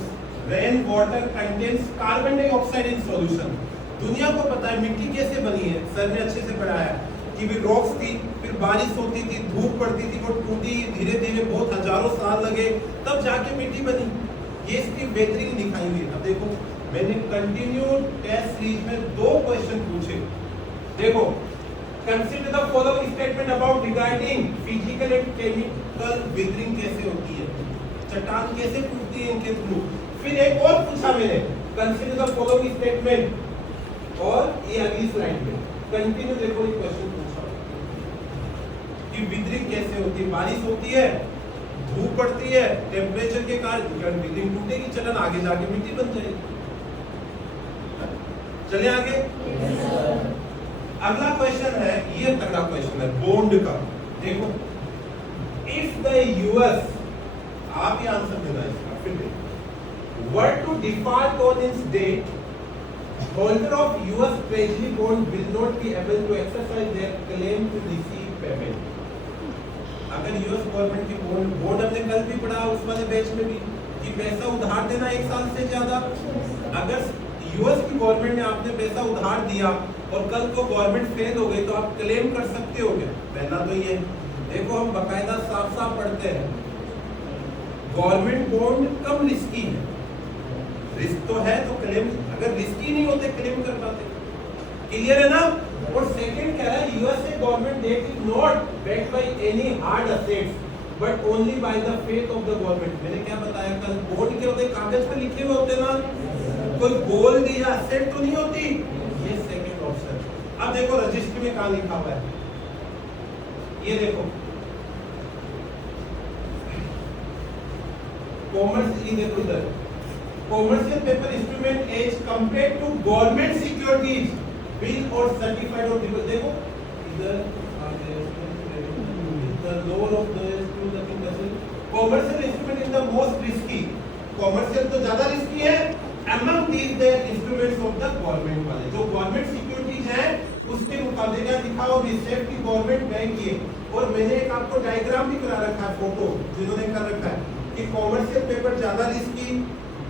rain water contains carbon dioxide in solution. दुनिया को पता है मिट्टी कैसे बनी है, सर ने अच्छे से पढ़ाया कि भी रॉक्स थी, फिर बारिश होती थी, धूप पड़ती थी, वो टूटी, धीरे धीरे बहुत हजारों साल लगे, तब जाके मिट्टी बनी, ये इसकी वेदरिंग दिखाई हुई है। अब देखो मैंने कंटिन्यू टेस्ट सीरीज में 2 क्वेश्चन पूछे, देखो consider the following statement about regarding physical and chemical weathering कैसे होती है, चट्टान कैसे टूटती है इनके थ्रू। फिर एक और पूछा मैंने, कंसीडर द फॉलोइंग स्टेटमेंट, और ये अगली स्लाइड में कंटिन्यू देखो ये क्वेश्चन पूछा कि वेदरिंग कैसे होती है, बारिश होती है, धूप पड़ती है, टेम्परेचर के कारण वेदरिंग टूटेगी, चट्टान आगे जाके मिट्टी बन जाएगी। चलिए आगे। अगला क्वेश्चन है, ये तगड़ा क्वेश्चन है बॉन्ड का, देखो इफ द यूएस, आप ये आंसर देना इसका, फिर देखो were to default on its debt, holder of US treasury bond will not be able to exercise their claim to receive payment। अगर यूएस गवर्नमेंट की बॉन्ड हमने कल भी पढ़ा उस वाले बैच में भी कि पैसा उधार देना 1 साल से ज्यादा, अगर यूएस की गवर्नमेंट ने आपने पैसा उधार दिया और कल को गवर्नमेंट फेल हो गई तो आप क्लेम कर सकते हो क्या। पहला तो ये देखो, हम बकायदा साफ साफ पढ़ते हैं, गवर्नमेंट बॉन्ड कम रिस्की है, रिस्क तो है तो क्लेम, अगर रिस्की नहीं होते क्लेम कर पाते। क्लियर है ना। और सेकंड कह रहा है USA government debt is not backed by any hard assets but only by the faith of the government. मैंने क्या बताया कल, बॉन्ड के होते कागज पे लिखे हुए होते ना, कोई गोल्ड या असेट तो नहीं होती। ये सेकंड ऑप्शन। अब देखो रजिस्टर में कहां लिखा हुआ है, ये देखो कॉमर्शियल, देखो इधर, commercial paper instrument as compared to government securities bill और सर्टिफाइड और बिल, देखो इधर the lower of the to the commercial instrument is the most risky, commercial तो ज्यादा रिस्की है among these the instruments of the government वाले, जो government securities हैं उसके मुकाबले क्या लिखा हुआ भी सेफ्टी गवर्नमेंट बैंक की है। और मैंने एक आपको डायग्राम भी करा रखा है, फोटो जिन्होंने कर रखा है कि कॉमर्शियल पेपर ज्यादा रिस्की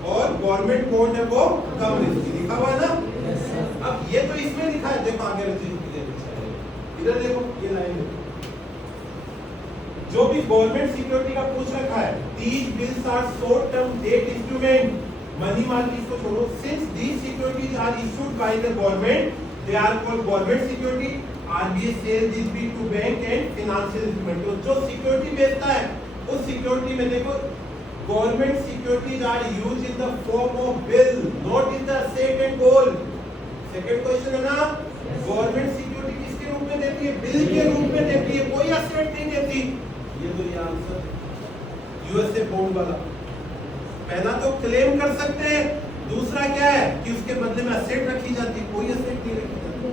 और गवर्नमेंट बॉन्ड है वो कम रिस्की, लिखा हुआ है ना। अब ये तो इसमें लिखा है, देखो आगे इधर देखो ये लाइन है, जो भी गवर्नमेंट सिक्योरिटी का पूछ रखा है, these bills are short term debt instrument, money market को छोड़ो, since these securities are issued by the government they are called government security, RBI sells these bill to bank and financial instrument। तो जो security बेचता है उस security में देखो government securities are used in the form of bill not in the asset and gold। Second question है ना, government security किसके रूप में देती है, बिल के रूप में देती है, कोई एसेट नहीं देती। ये तो ये आंसर यूएसए बॉन्ड वाला, पहला तो क्लेम कर सकते हैं, दूसरा क्या है कि उसके बदले में एसेट रखी जाती है, कोई एसेट नहीं रखी जाती।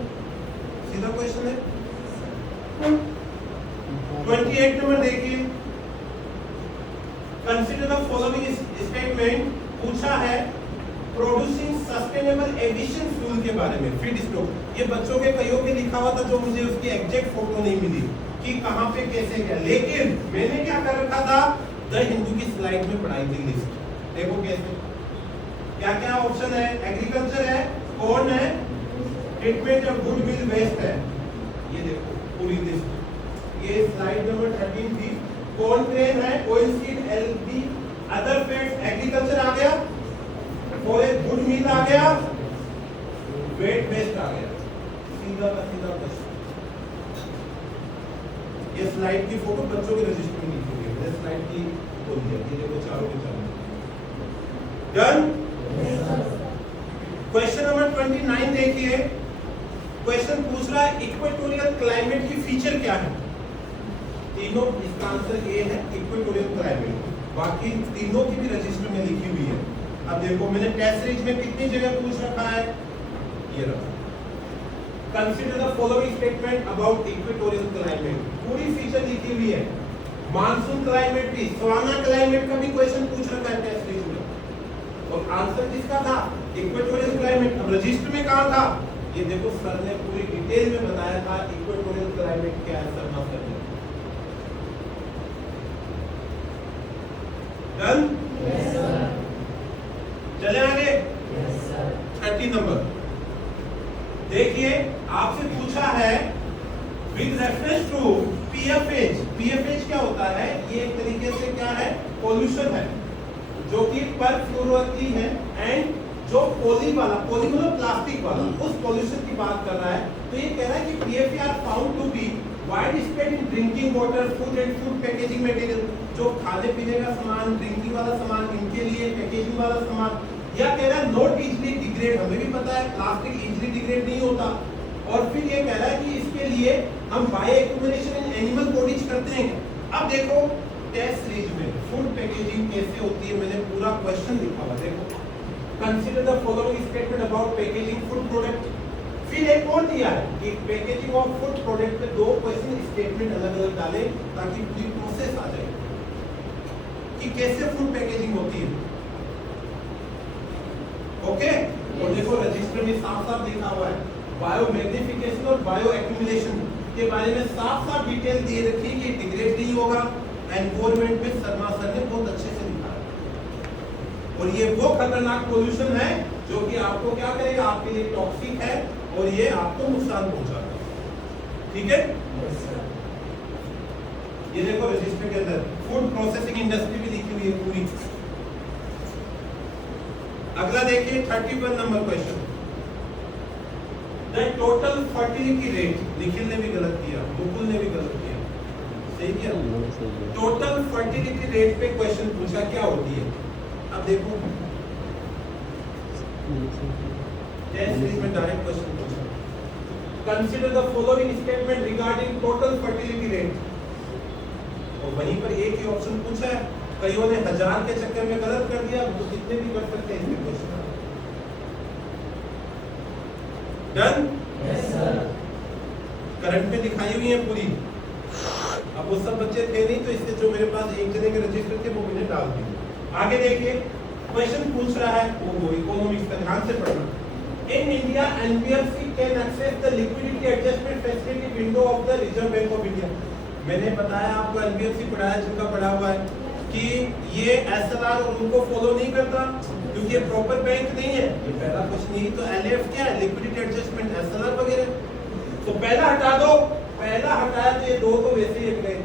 सीधा क्वेश्चन है। 28 नंबर देखिए, कंसीडर द फॉलोइंग स्टेटमेंट, पूछा है प्रोड्यूसिंग सस्टेनेबल एविएशन फ्यूल के बारे में, फीड स्टॉक। ये बच्चों के कईयों के लिखा हुआ था जो मुझे उसकी एग्जैक्ट फोटो नहीं मिली कि कहां पे कैसे क्या, लेकिन मैंने क्या कर रखा था, द हिंदू की स्लाइड में पढ़ाई थी लिस्ट, देखो कैसे क्या क्या ऑप्शन है, एग्रीकल्चर है, कौन है, treatment of good will waste है, ये देखो पूरी लिस्ट। ये स्लाइड नंबर 13 थी, कौन ट्रेन है, oil seed, LB, other fats, agriculture आ गया, और एक गुड मील आ गया, वेट वेस्ट आ गया, सीधा का सीधा क्वेश्चन। ये स्लाइड की फोटो बच्चों के रजिस्टर में लिखी हुई है, स्लाइड की बोल दिया, ये देखो चारों के चारों। डन। क्वेश्चन नंबर 29 देखिए, क्वेश्चन पूछ रहा है इक्वेटोरियल क्लाइमेट की फीचर क्या है, तीनों, इसका आंसर ए है इक्वेटोरियल क्लाइमेट, बाकी तीनों की भी रजिस्टर में लिखी हुई है। अब देखो मैंने टेस्ट सीरीज में कितनी जगह पूछ रखा है, ये रहा, consider the following statement about equatorial climate, पूरी फीचर लिखी हुई है, मानसून क्लाइमेट भी, सवाना क्लाइमेट का भी क्वेश्चन पूछ रखा है टेस्ट सीरीज में, और आंसर किसका था, इक्वेटोरियल क्लाइमेट। अब रजिस्टर में कहां था, ये देखो सर ने पूरी डिटेल में बताया था इक्वेटोरियल क्लाइमेट क्या है, सर ना सर ने। डन। Yes sir. चले आगे। Yes sir. 30 नंबर देखिए, आपसे पूछा है विद रेफरेंस टू पीएफएच, पीएफएच क्या होता है, ये एक तरीके से क्या है, पॉल्यूशन है जो कि पर फ्लोरोथी है, एंड जो पॉली वाला, पॉली मतलब प्लास्टिक वाला, उस पॉल्यूशन की बात कर रहा है। तो ये कह रहा है कि PFA are found to be widespread in drinking water, food and food packaging material, जो खाने पीने का सामान, ड्रिंकिंग वाला सामान, इनके लिए पैकेजिंग वाला सामान, या कह रहा है नॉट इजीली डिग्रेड, हमें भी पता है प्लास्टिक इजीली डिग्रेड नहीं होता, और फिर ये कह रहा है कि इसके लिए हम bio accumulation in animal bodies करते हैं। अब देखो टेस्ट सीरीज में फूड पैकेजिंग कैसे होती है, मैंने पूरा क्वेश्चन लिखा हुआ, देखो consider the following statement about packaging food product, फिर एक और दिया है कि पैकेजिंग ऑफ फूड प्रोडक्ट पे दो क्वेश्चन स्टेटमेंट अलग अलग डालें ताकि पूरी प्रोसेस आ जाए कि कैसे फूड पैकेजिंग होती है। ओके, और देखो रजिस्टर में साफ साफ लिखा हुआ है बायो मैग्निफिकेशन और बायो एक्यूमुलेशन के बारे में साफ साफ डिटेल दे रखी है कि डिग्रेड नहीं होगा, एनवायरमेंट में शर्मा सर ने बहुत अच्छे से लिखा है, और ये वो खतरनाक पोल्यूशन है जो कि आपको क्या करेगा, आपके लिए टॉक्सिक है और ये आपको नुकसान पहुंचाता है। ठीक है, ये देखो रजिस्टर के अंदर फूड प्रोसेसिंग इंडस्ट्री भी लिखी हुई है पूरी। अगला देखिए 31 number question, the total fertility rate, Nikhil ने भी गलत किया, मुकुल ने भी गलत किया, सही किया, टोटल फर्टिलिटी रेट पे क्वेश्चन पूछा क्या होती है। अब देखो टेस्ट सीरीज में डायरेक्ट क्वेश्चन पूछा, consider the following statement regarding total fertility rate, और वहीं पर एक ही ऑप्शन पूछा है कईयों ने 1000 के चक्कर में गलत कर दिया, तो कितने भी कर सकते हैं इसमें question. Done? Yes sir. Current में दिखाई हुई है पूरी। अब वो सब बच्चे थे नहीं, तो इससे जो मेरे पास एक जने के रजिस्टर थे वो मैंने डाल दिए। आगे देखिए, क्वेश्चन पूछ रहा है वो इकोनॉमिक्स का, ध्यान से पढ़ना। In India, NBFC can access the liquidity adjustment facility window of the Reserve Bank of India. मैंने बताया आपको, NBFC पढ़ाया जिनका पढ़ा हुआ है, कि ये SLR और उनको फॉलो नहीं करता क्योंकि ये प्रॉपर बैंक नहीं है। ये पहला क्वेश्चन यही तो LF क्या है, लिक्विडिटी एडजस्टमेंट, SLR वगैरह। तो पहला हटा दो, पहला हटाया तो ये दो तो वैसे ही हट गए,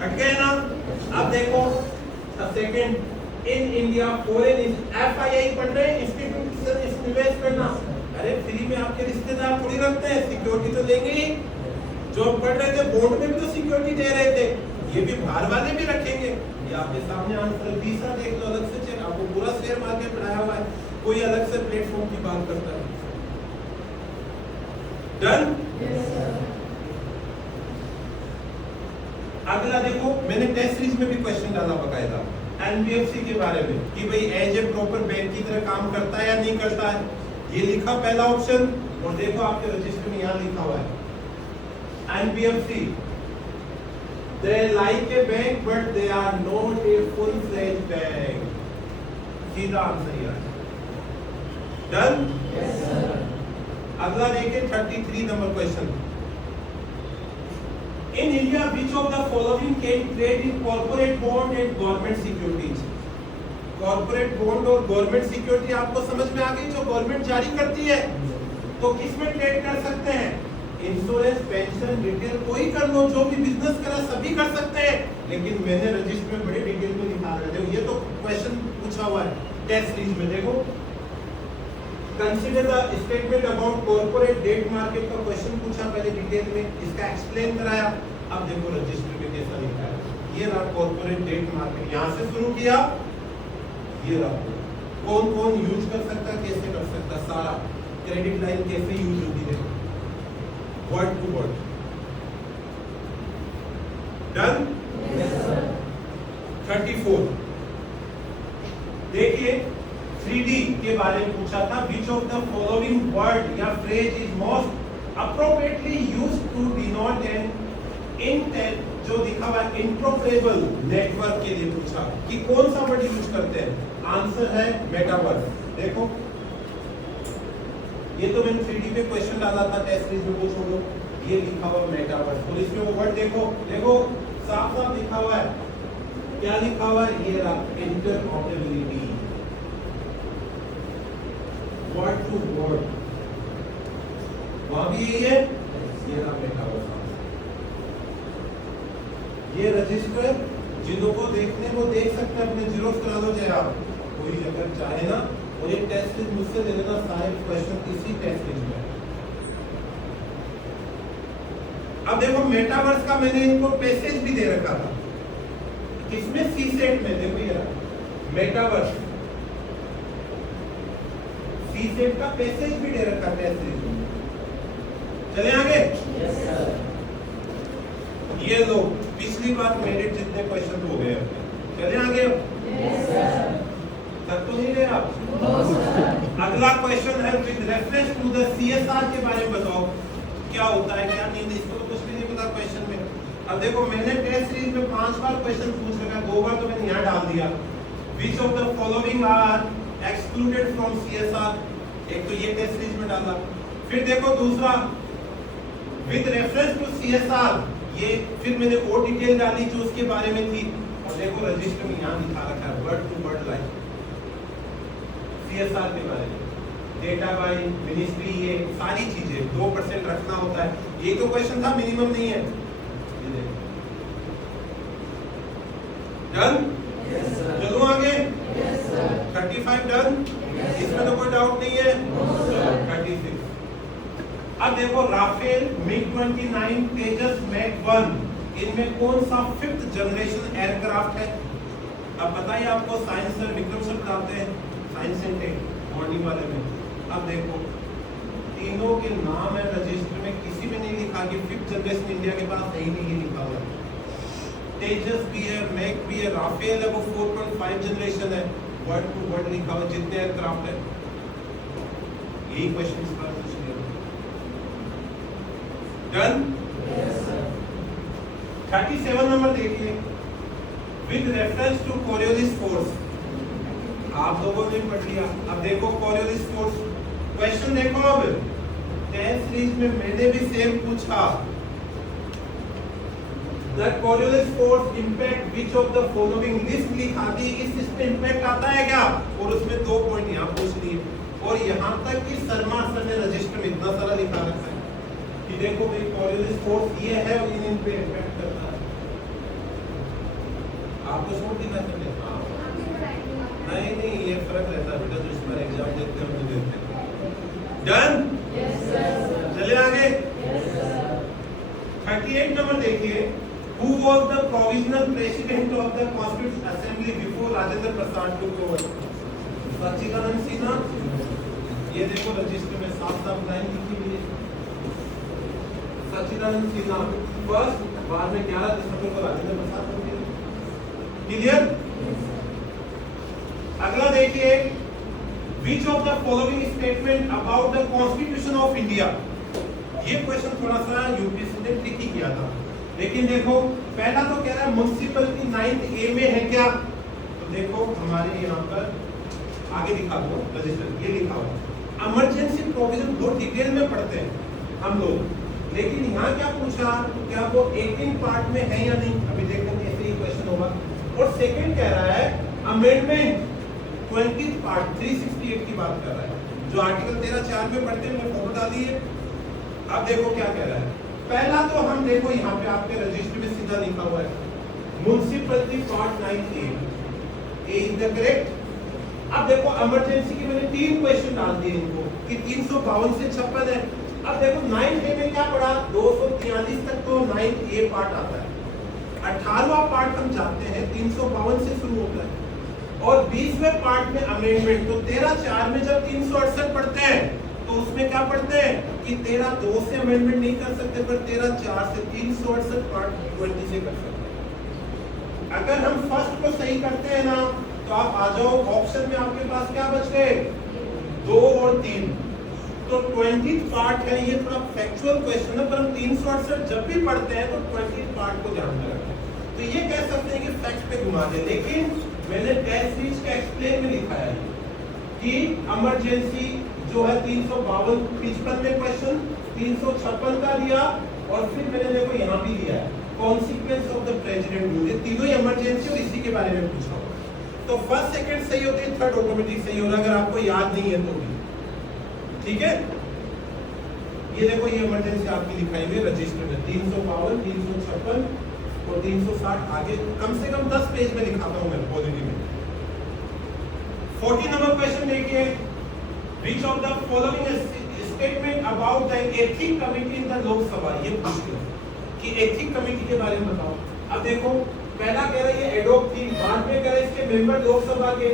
हट गए ना। अब देखो second, in India foreign FII पढ़ रहे हैं, इंस्टीट्यूशनल इन्वेस्ट करना। अरे फ्री में आपके रिश्तेदार थोड़ी रखते हैं, सिक्योरिटी तो देंगे ही। जो पढ़ रहे थे बॉन्ड में भी तो सिक्योरिटी दे रहे थे, ये भी बाहर वाले भी रखेंगे। ये आपके सामने आंसर तीसरा देख लो, अलग से चेक। आपको पूरा शेयर मार्केट पढ़ाया हुआ है, कोई अलग से प्लेटफॉर्म की बात करता है। डन? Yes sir. अगला देखो, मैंने टेस्ट सीरीज में भी क्वेश्चन डाला बकायदा एनबीएफसी के बारे में कि भाई एज ए प्रॉपर बैंक की तरह काम करता है या नहीं करता है। ये लिखा पहला ऑप्शन, और देखो आपके रजिस्टर में यहाँ लिखा हुआ है NBFC they like a bank but they are not a full fledged bank. सीधा आंसर ये है। डन? Yes sir. अगला देखिए 33 number question. In India, which of the following can trade in corporate bond and government securities? Corporate bond और government security आपको समझ में आ गई, जो गवर्नमेंट जारी करती है। तो किस में ट्रेड कर सकते हैं? इंश्योरेंस, पेंशन, रिटेल, कोई कर लो, जो भी बिजनेस करा सभी कर सकते हैं। लेकिन मैंने रजिस्टर में बड़े डिटेल में लिखा है, देखो ये तो क्वेश्चन पूछा हुआ है टेस्ट सीरीज में। देखो, consider the statement about corporate debt market का क्वेश्चन पूछा पहले डिटेल में, इसका एक्सप्लेन कराया। अब देखो रजिस्टर में कैसा लिखा है, ये रहा कॉर्पोरेट डेट मार्केट, यहां से शुरू किया, ये रहा कौन कौन यूज कर सकता, कैसे कर सकता, सारा क्रेडिट लाइन कैसे यूज होती है, word to word. Done? Yes sir. 34 देखिए 3D के बारे में पूछा था, which of the following word या phrase is most appropriately used to denote an जो दिखा हुआ है इंट्रोपरेबल नेटवर्क के लिए पूछा कि कौन सा वर्ड यूज करते हैं। आंसर है मेटावर्स। देखो ये तो मैंने 3D पे क्वेश्चन डाला था टेस्ट सीरीज में, पूछो तो ये लिखा हुआ मेटावर्स, और इसमें वो वर्ड देखो, देखो साफ साफ लिखा हुआ है, क्या लिखा हुआ है, ये रहा इंटरऑपरेबिलिटी, वर्ड टू वर्ड, वहां भी यही है, ये रहा मेटावर्स। ये रजिस्टर जिनको देखने वो देख सकते हैं, अपने जीरोस करा दो चाहे आप, कोई अगर चाहे ना, और ये टेस्ट सीरीज मुझसे ले लेना, सारे क्वेश्चन इसी टेस्ट सीरीज में। अब देखो मेटावर्स का मैंने इनको पैसेज भी दे रखा था, किसमें, सी सेट में। देखो ये रहा मेटावर्स, सी सेट का पैसेज भी दे रखा टेस्ट सीरीज में। चले आगे। Yes sir. ये लो, पिछली बार मेरे जितने क्वेश्चन हो गए अपने, चले आगे। Yes sir. तक तो नहीं रहे आप? No sir. अगला क्वेश्चन है with reference to the CSR के बारे में बताओ क्या होता है क्या नहीं, इसको तो कुछ भी नहीं पता क्वेश्चन में। अब देखो मैंने टेस्ट सीरीज में 5 बार क्वेश्चन पूछ रखा है, 2 बार तो मैंने यहाँ डाल दिया, which of the following are excluded from CSR, एक तो ये टेस्ट सीरीज में डाला। फिर देखो दूसरा विद रेफरेंस टू सीएसआर, ये फिर मैंने वो डिटेल डाली जो उसके बारे में थी, और देखो रजिस्टर में यहाँ लिखा रखा है word to word line CSR के बारे में, डेटा बाय मिनिस्ट्री, ये सारी चीजें 2% रखना होता है। ये तो क्वेश्चन था, मिनिमम नहीं है। डन? Yes sir. चलो आगे। Yes sir. 35 डन? इसमें तो कोई डाउट नहीं है। No sir. 36 अब देखो राफेल, MiG-29, तेजस, मैक 1, इनमें कौन सा 5th जनरेशन एयरक्राफ्ट है? अब बताइए, आपको साइंस सर विक्रम सर पढ़ाते हैं साइंस एंड टेक मॉर्निंग वाले में। अब देखो तीनों के नाम है रजिस्टर में, किसी में नहीं लिखा कि 5th जनरेशन इंडिया के पास है ही नहीं, लिखा हुआ है। तेजस भी है, मैक भी है, राफेल है, वो 4.5 जनरेशन है, वर्ड टू वर्ड लिखा हुआ जितने एयरक्राफ्ट है। यही क्वेश्चन इस बार पूछ लिया। डन? 37 नंबर देखिए, with reference to Coriolis force. आप लोगों ने पढ़ लिया, अब देखो कोरियोलिस फोर्स क्वेश्चन देखो। अब टेस्ट सीरीज में मैंने भी सेम पूछा, the Coriolis force impact which of the following, list लिखा दी, इस इसमें इंपैक्ट आता है क्या, और उसमें 2 पॉइंट यहाँ पूछ लिए, और यहाँ तक कि शर्मा सर ने रजिस्टर में इतना सारा लिखा रखा है कि देखो भाई कोरियोलिस फोर्स ये है और इन पे इंपैक्ट करता है। आपको छोड़ दी मैं समझ? नहीं ये फर्क रहता है बेटा, जो इस पर एग्जाम देते हैं वो देते हैं। डन? चले आगे। 38 नंबर देखिए, who was the provisional president of the Constituent Assembly before Rajendra Prasad took over? सच्चिदानंद सिन्हा। ये देखो रजिस्टर में साफ लाइन लिखी हुई है, सच्चिदानंद सिन्हा फर्स्ट, बाद में 11 दिसंबर को राजेंद्र प्रसाद बन गए। क्लियर? अगला देखिए, which of the following statement about the Constitution of India? ये क्वेश्चन थोड़ा सा यूपीएससी ने ट्रिकी किया था, लेकिन देखो पहला तो कह रहा है म्युनिसिपैलिटी 9th ए में है क्या, तो देखो हमारे यहाँ पर आगे लिखा दो रजिस्टर, ये लिखा हुआ इमरजेंसी प्रोविजन, बहुत डिटेल में पढ़ते हैं हम लोग, लेकिन यहाँ क्या पूछा, क्या वो 18 पार्ट में है या नहीं, अभी देखेंगे ऐसे ही क्वेश्चन होगा। और सेकंड कह रहा है अमेंडमेंट 20th पार्ट 368 की बात कर रहा है, जो आर्टिकल 13(4) में पढ़ते हैं, मैंने फोटो डाली है। अब देखो क्या कह रहा है, पहला तो हम देखो यहाँ पे आपके रजिस्टर में सीधा लिखा हुआ है municipality part 9th A is the correct. अब देखो इमरजेंसी की मैंने 3 क्वेश्चन डाल दिए इनको कि 352 से 56 है। अब देखो 9th ए में क्या पढ़ा, 243 तक तो 9th ए पार्ट आता है, 18वां पार्ट हम जानते हैं 352 से शुरू होता है, और 20वें पार्ट में अमेंडमेंट, तो 13(4) में जब 368 पढ़ते हैं तो उसमें क्या पढ़ते हैं कि 13(2) से अमेंडमेंट नहीं कर सकते, पर 13(4) से 368 पार्ट 20 से कर सकते हैं। अगर हम फर्स्ट को सही करते हैं ना, तो आप आ जाओ ऑप्शन में, आपके पास क्या बच गए 2 और 3, तो 20th पार्ट है। ये थोड़ा फैक्चुअल क्वेश्चन है, पर हम 368 जब भी पढ़ते हैं तो 20th पार्ट को ध्यान में रखें, तो ये कह सकते हैं कि फैक्ट पे घुमा दे। लेकिन मैंने टेस्ट सीरीज का एक्सप्लेन में लिखा है कि इमरजेंसी जो है 352 में क्वेश्चन 356 का दिया, और फिर मैंने देखो यहाँ भी दिया है consequence of the president rule, ये तीनों इमरजेंसी और इसी के बारे में पूछा होगा। तो फर्स्ट सेकंड सही होते हैं, थर्ड ऑटोमेटिक सही होगा, अगर आपको याद नहीं है तो भी। ठीक है, ये देखो ये इमरजेंसी आपकी लिखाई हुई है रजिस्टर में 352, 356 और 360, आगे कम से कम 10 पेज में लिखाता हूं मैं पॉजिटिव में। 40 नंबर क्वेश्चन देखिए, which of the following statement about the ethic committee in the लोक सभा, ये पूछ लो कि एथिक कमेटी के बारे में बताओ। अब देखो पहला कह रहा है ये एडॉक थी, बाद में कह रहा है इसके मेंबर लोकसभा के,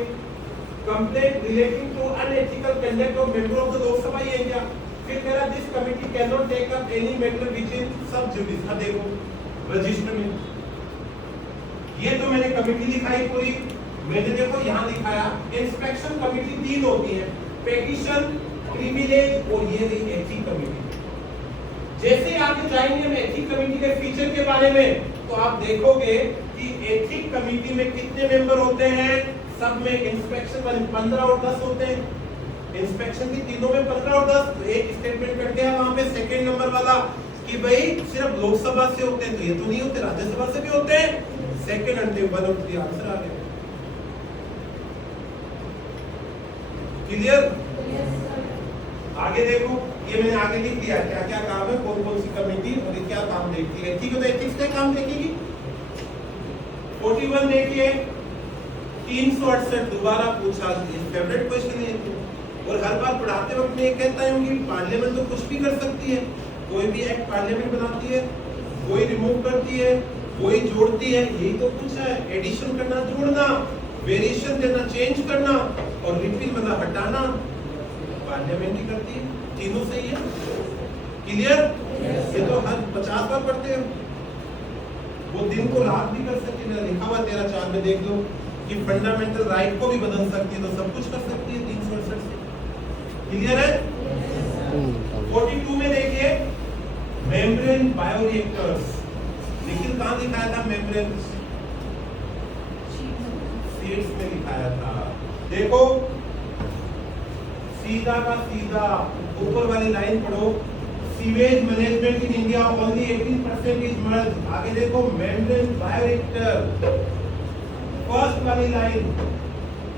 complaint relating to unethical conduct of member of the Lok Sabha, ये है क्या। फिर कह रहा this committee can not take up any matter which is sub judice. अब देखो रजिस्टर में ये तो मैंने कमेटी लिखाई पूरी, मैंने देखो यहाँ लिखाया इंस्पेक्शन कमेटी 3 होती है, पेटिशन, प्रिविलेज और ये रही एथिक कमेटी। जैसे आगे जाएंगे हम एथिक कमेटी के फीचर के बारे में, तो आप देखोगे कि एथिक कमेटी में कितने मेंबर होते हैं, सब में इंस्पेक्शन वाले 15 और 10 होते हैं, इंस्पेक्शन की तीनों में 15 और 10। तो एक स्टेटमेंट कट गया वहां पे सेकंड नंबर वाला कि भाई सिर्फ लोकसभा से होते हैं, तो ये तो नहीं होते, राज्यसभा से भी होते हैं। सेकंड अंडे 1 और 3 आंसर आ गया। क्लियर? आगे देखो ये मैंने आगे लिख दिया क्या क्या काम है, कौन कौन सी कमेटी और क्या काम देखती है। ठीक है, तो एथिक्स का काम देखेगी। 41 देखिए 368 दोबारा पूछा, फेवरेट क्वेश्चन है और हर बार पढ़ाते वक्त मैं ये कहता हूँ कि पार्लियामेंट तो कुछ भी कर सकती है, कोई भी एक्ट पार्लियामेंट बनाती है, कोई रिमूव करती है, कोई जोड़ती है, यही तो पूछा है। एडिशन करना, जोड़ना, वेरिएशन देना, चेंज करना, और रिपील मतलब हटाना, पार्लियामेंट ही करती है। तीनों सही है। क्लियर? ये तो हर 50 बार पढ़ते हैं। वो दिन को रात भी कर सकती है, लिखा हुआ 13(4) में देख लो कि फंडामेंटल राइट को भी बदल सकती है, तो सब कुछ कर सकती है 368 से। क्लियर है? 42 में देखिए मेम्ब्रेन बायोरिएक्टर्स, निखिल कहाँ दिखाया था मेम्ब्रेन? सीड्स में दिखाया था। देखो सीधा का सीधा ऊपर वाली लाइन पढ़ो, sewage management in India only 18% is merge. आगे देखो मेम्ब्रेन बायोरिएक्टर, फर्स्ट वाली लाइन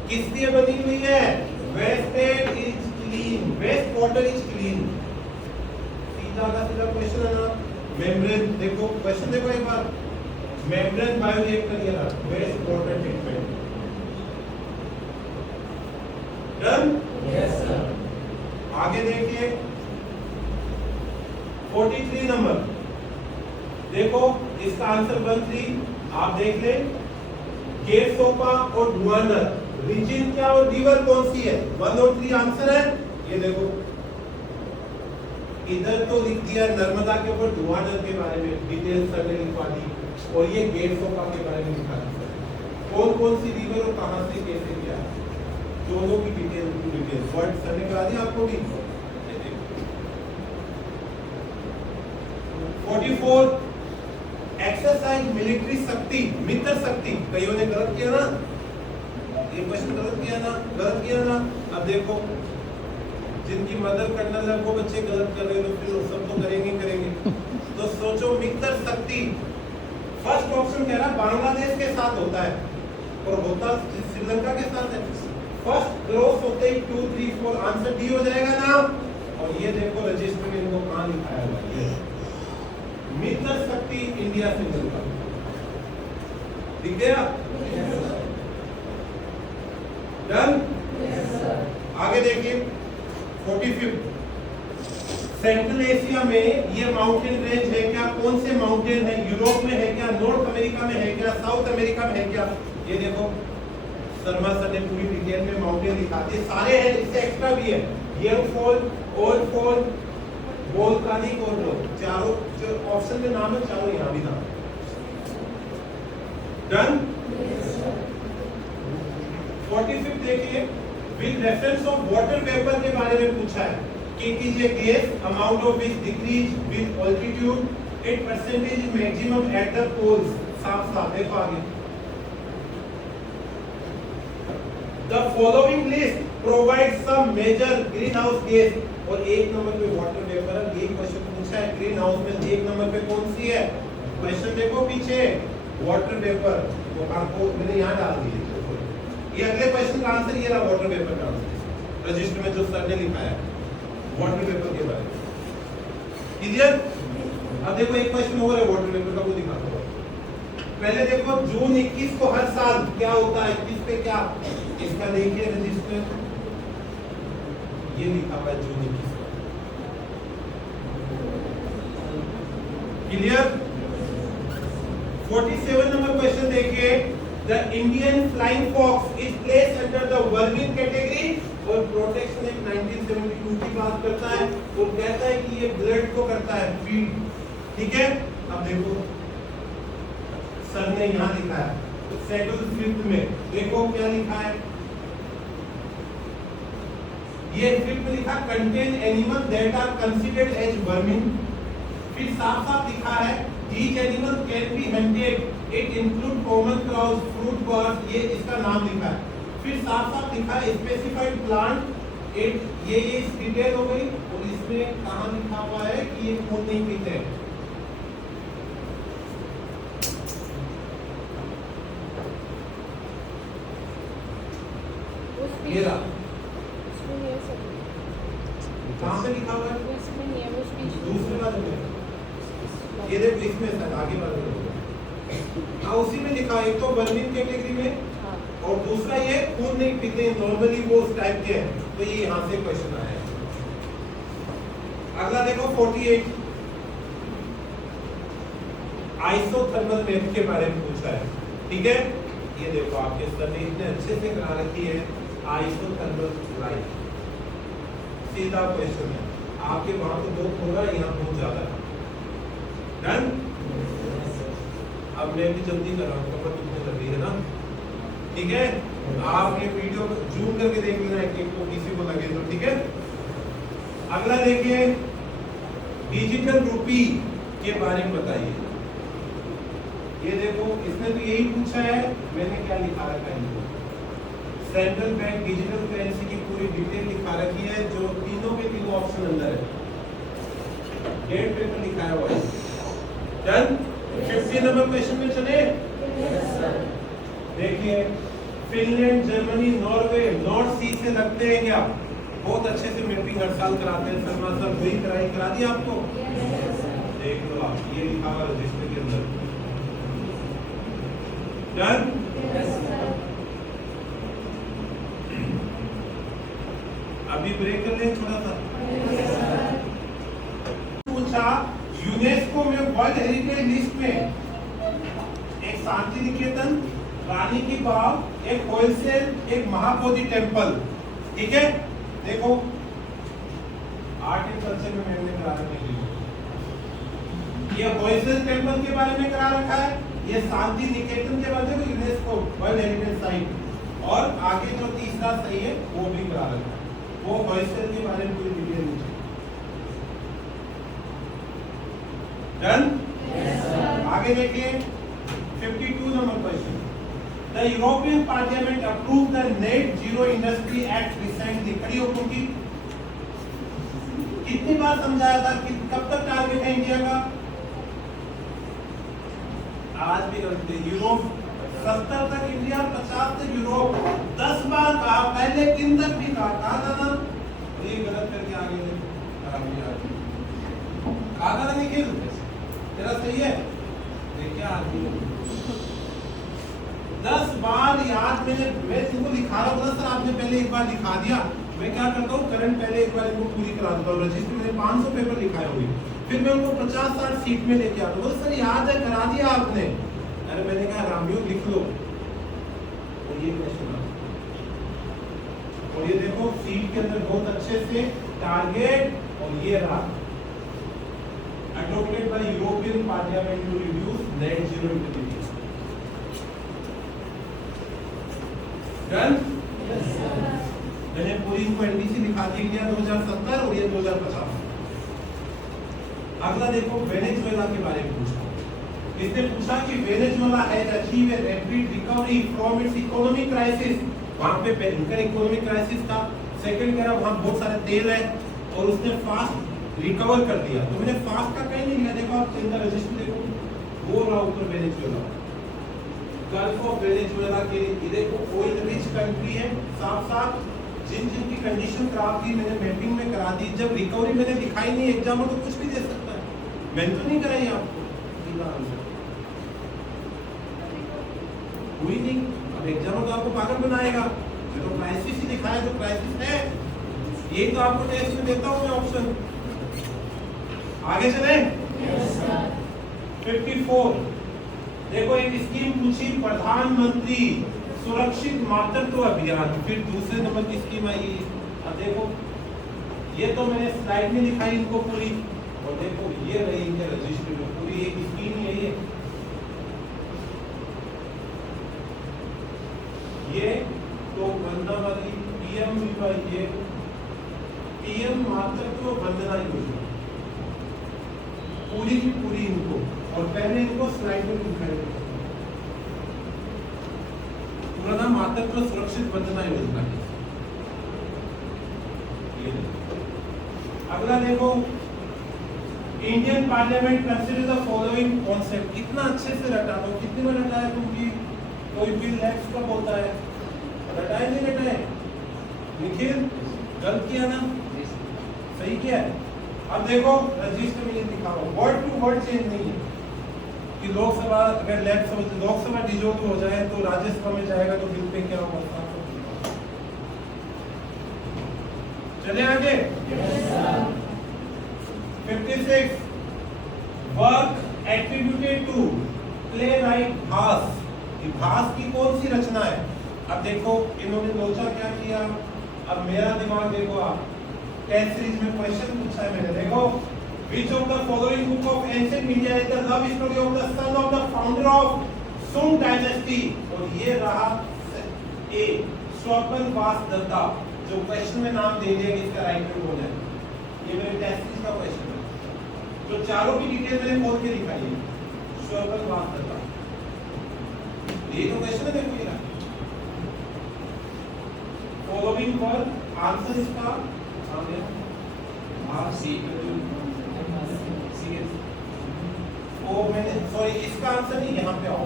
किस लिए बनी हुई है? Wasted is clean, waste water is clean. सीधा का सीधा क्वेश्चन है ना। मेम्ब्रेन देखो, क्वेश्चन देखो एक बार, मेम्ब्रेन बायोरिएक्टर ये रहा, waste water treatment. Done? Yes sir. आगे देखिए 43 नंबर, देखो इसका आंसर 13 आप देख लें, गेरसोपा और डुआनर, रीजन क्या और रिवर कौन सी है? 1 और 3 आंसर है। ये देखो इधर तो लिख दिया नर्मदा के ऊपर डुआनर के बारे में डिटेल सरने लिखवा दी, और ये गेरसोपा के बारे में लिखा दिया। कौन कौन सी रिवर और कहां से कैसे किया, दोनों की डिटेल वर्ड सरने करा दी आपको भी। 44 एक्सरसाइज मिलिट्री शक्ति, मित्र शक्ति, कईयों ने गलत किया ना, ये क्वेश्चन गलत किया ना। अब देखो जिनकी मदर कर्नल है वो बच्चे गलत कर रहे हैं, तो फिर सब तो करेंगे। तो सोचो मित्र शक्ति, फर्स्ट ऑप्शन कह रहा है बांग्लादेश के साथ होता है और होता श्रीलंका के साथ है। फर्स्ट क्रॉस होते ही 2 3 4 आंसर डी हो जाएगा ना। और ये देखो रजिस्टर में इनको कहां लिखाया हुआ है, मित्र शक्ति इंडिया श्रीलंका, दिख गया? डन? आगे देखिए 45 सेंट्रल एशिया में ये माउंटेन रेंज है क्या? कौन से माउंटेन है? यूरोप में है क्या? नॉर्थ अमेरिका में है क्या? साउथ अमेरिका में है क्या? ये देखो शर्मा सर ने पूरी डिटेल में माउंटेन लिखा दिए, सारे हैं, इससे एक्स्ट्रा भी है, ईयर फॉल, ओल्ड फॉल, वोल्कानिक और लो, चारों जो ऑप्शन में नाम है चारों यहाँ भी नाम। डन? 45 देखिए, with reference of water vapour के बारे में पूछा है कि it is a gas amount of which decrease with altitude, it percentage is maximum at the poles. साफ देखो आगे, the following list provide some major greenhouse gas, और 1 नंबर पे वाटर वेपर है। ये क्वेश्चन पूछा है ग्रीन हाउस में 1 नंबर पे कौन सी है? क्वेश्चन देखो पीछे, वाटर वेपर, तो आपको मैंने यहाँ डाल दिया। ये अगले क्वेश्चन का आंसर ये रहा, वाटर वेपर का आंसर रजिस्टर में जो सर ने लिखा है वाटर वेपर के बारे में। क्लियर? अब देखो एक क्वेश्चन और है वाटर वेपर का, वो दिखाता हूं। पहले देखो जून 21 को हर साल क्या होता है? 21 पे क्या? इसका देखिए रजिस्टर, ये लिखा हुआ है जून 21। क्लियर? 47 नंबर क्वेश्चन देखिए, the Indian flying fox is placed under the vermin category, और प्रोटेक्शन एक्ट 1972 की बात करता है और कहता है कि ये ब्लड को करता है फीड। ठीक है? अब देखो सर ने यहाँ लिखा है शेड्यूल 5 में, देखो क्या लिखा है, ये 5 में लिखा contain animal that are considered as vermin. फिर साफ लिखा है these animals can be hunted, it include common crows, fruit birds, ये इसका नाम लिखा है। फिर साफ लिखा है स्पेसिफाइड प्लांट, इट ये डिटेल हो गई, और इसमें कहां लिखा हुआ है कि ये खून नहीं पीते हैं। ये रहा, कहां पे लिखा हुआ है? दूसरे बार में ये देखो इसमें सर आगे बात करो, हाँ उसी में लिखा है, एक तो वर्मिंग कैटेगरी में और दूसरा ये खून नहीं पीते, नॉर्मली वो उस टाइप के हैं, तो ये यहाँ से क्वेश्चन आया है। अगला देखो 48 आइसोथर्मल मैप के बारे में पूछा है। ठीक है, ये देखो आपके सर ने इतने अच्छे से करा रखी है आइसोथर्मल लाइन, सीधा क्वेश्चन है आपके, वहां तो 2 थोड़ा यहाँ बहुत ज्यादा है। डन? अब अब मैं भी जल्दी कर रहा हूँ, कमर दुखने लग रही है ना, ठीक है। आप ये वीडियो जूम करके देख लेना एक को, किसी को लगे तो, ठीक है। अगला देखिए, डिजिटल रूपी के बारे में बताइए। ये देखो, इसने तो यही पूछा है, मैंने क्या लिखा रखा है इनको, सेंट्रल बैंक डिजिटल करेंसी की पूरी डिटेल लिखा रखी है, जो तीनों के तीनों ऑप्शन अंदर है, डेट पेपर लिखाया हुआ है। डन। 50 नंबर क्वेश्चन में चले। देखिए, फिनलैंड, जर्मनी, नॉर्वे, नॉर्थ सी से लगते हैं क्या? बहुत अच्छे से मैपिंग हर साल कराते हैं सलमान सर, वही करा दी आपको। देख लो आप, ये लिखा हुआ रजिस्टर के अंदर। डन। अभी ब्रेक कर लें थोड़ा सा। पूछा, यूनेस्को में वर्ल्ड हेरिटेज लिस्ट में एक शांति निकेतन, रानी की बाग, एक होलसेल, एक महाबोधि टेम्पल, ठीक है। देखो, आर्ट एंड कल्चर में मैंने करा रखा है, ये होलसेल टेम्पल के बारे में करा रखा है, ये शांति निकेतन के बारे में यूनेस्को वर्ल्ड हेरिटेज साइट, और आगे जो तीसरा सही है वो भी करा रखा है, वो होलसेल के बारे में पूरी डिटेल नीचे। डन। आगे देखिए, 52 number question. The European Parliament approved the Net Zero Industry Act recently. खड़ी हो क्योंकि कितनी बार समझाया था कि कब तक टारगेट है इंडिया का? आज भी करते यूरोप 70 तक इंडिया, 50 तक यूरोप, 10 बार कहा, पहले किन तक भी कहा था ना, ये गलत करके आगे कहा था निखिल, तेरा सही है। देखिए आदमी 10 बार याद, मैं तुमको लिखा रहा हूँ सर, आपने पहले एक बार लिखा दिया, मैं क्या करता हूँ करंट पहले एक बार इनको पूरी करा देता हूँ, रजिस्टर मैंने 500 पेपर लिखाए होंगे, फिर मैं उनको 50-60 सीट में लेके आता हूँ, सर याद है करा दिया आपने, अरे मैंने कहा रामयोग लिख लो, और ये क्वेश्चन और ये देखो सीट के अंदर बहुत अच्छे से टारगेट, और ये रहा adopted by European Parliament to reduce net zero emissions. Done? Yes, sir. मैंने पूरी इनको एनडीसी दिखा दी गया 2070 और ये 2050। अगला देखो, वेनेजुएला के बारे में पूछा, इसने पूछा कि Venezuela has achieve a rapid recovery from its economic crisis, वहां पे इनका इकोनॉमिक क्राइसिस था, सेकंड कह रहा वहां बहुत सारे तेल है, और उसने फास्ट रिकवर कर दिया, तो मैंने फास्ट का कहीं नहीं लिया, देखो आप इनका रजिस्टर देखो, वो रहा ऊपर वेनेजुएला, गल्फ ऑफ वेनेजुएला के, ये देखो ऑयल रिच कंट्री है, साफ साफ जिन जिन की कंडीशन खराब थी मैंने मैपिंग में करा दी, जब रिकवरी मैंने दिखाई नहीं एग्जाम में तो कुछ भी दे सकता है, मैंने तो नहीं कराई आपको, हुई नहीं, अब एग्जाम में तो आपको पागल बनाएगा, मैं तो क्राइसिस ही दिखाया जो क्राइसिस है, यही तो आपको टेस्ट में देता हूँ मैं ऑप्शन। आगे चले। 54 देखो, एक स्कीम पूछी, प्रधानमंत्री सुरक्षित मातृत्व अभियान, फिर दूसरे नंबर की स्कीम आई, अब देखो ये तो मैंने स्लाइड में लिखाई इनको पूरी, और देखो ये रही इनके रजिस्टर में पूरी एक स्कीम यही है, ये तो वंदना वाली पीएम, ये पीएम मातृत्व वंदना योजना पूरी की पूरी इनको, और पहले इनको स्लाइड में दिखाई पूरा नाम मातृत्व सुरक्षित वंदना योजना है। अगला देखो, Indian parliament consider the following concept, कितना अच्छे से रटा दो, कितने में रटा है तुमकी, कोई भी नेक्स्ट कब होता है, रटाए नहीं रटाए, निखिल गलत किया ना, सही किया है। अब देखो रजिस्टर में ये लिखा हुआ, वर्ड टू वर्ड चेंज नहीं है कि लोकसभा अगर लेफ्ट लोकसभा डिजोल्व हो जाए तो राज्यसभा में जाएगा तो बिल पे क्या होगा, चले आगे। 56 वर्क एट्रीब्यूटेड टू प्लेराइट भास, भास की कौन सी रचना है, अब देखो इन्होंने लोचा क्या किया, अब मेरा दिमाग देखो आप, टेस्ट सीरीज में क्वेश्चन पूछा है मैंने, देखो Which of the following book of ancient India is the love story of the son of the founder of Sung dynasty? और ये रहा ए स्वपन वास दत्ता। जो क्वेश्चन में नाम दे दिया कि इसका राइटर कौन है, ये मेरे टेस्ट का क्वेश्चन है। तो चारों की डिटेल मैंने खोल के दिखाई है। स्वपन वास दत्ता, ये तो क्वेश्चन है, देखो ये फॉलोइंग पर आंसर इसका वो मैंने सॉरी इसका आंसर नहीं, यहाँ पे आओ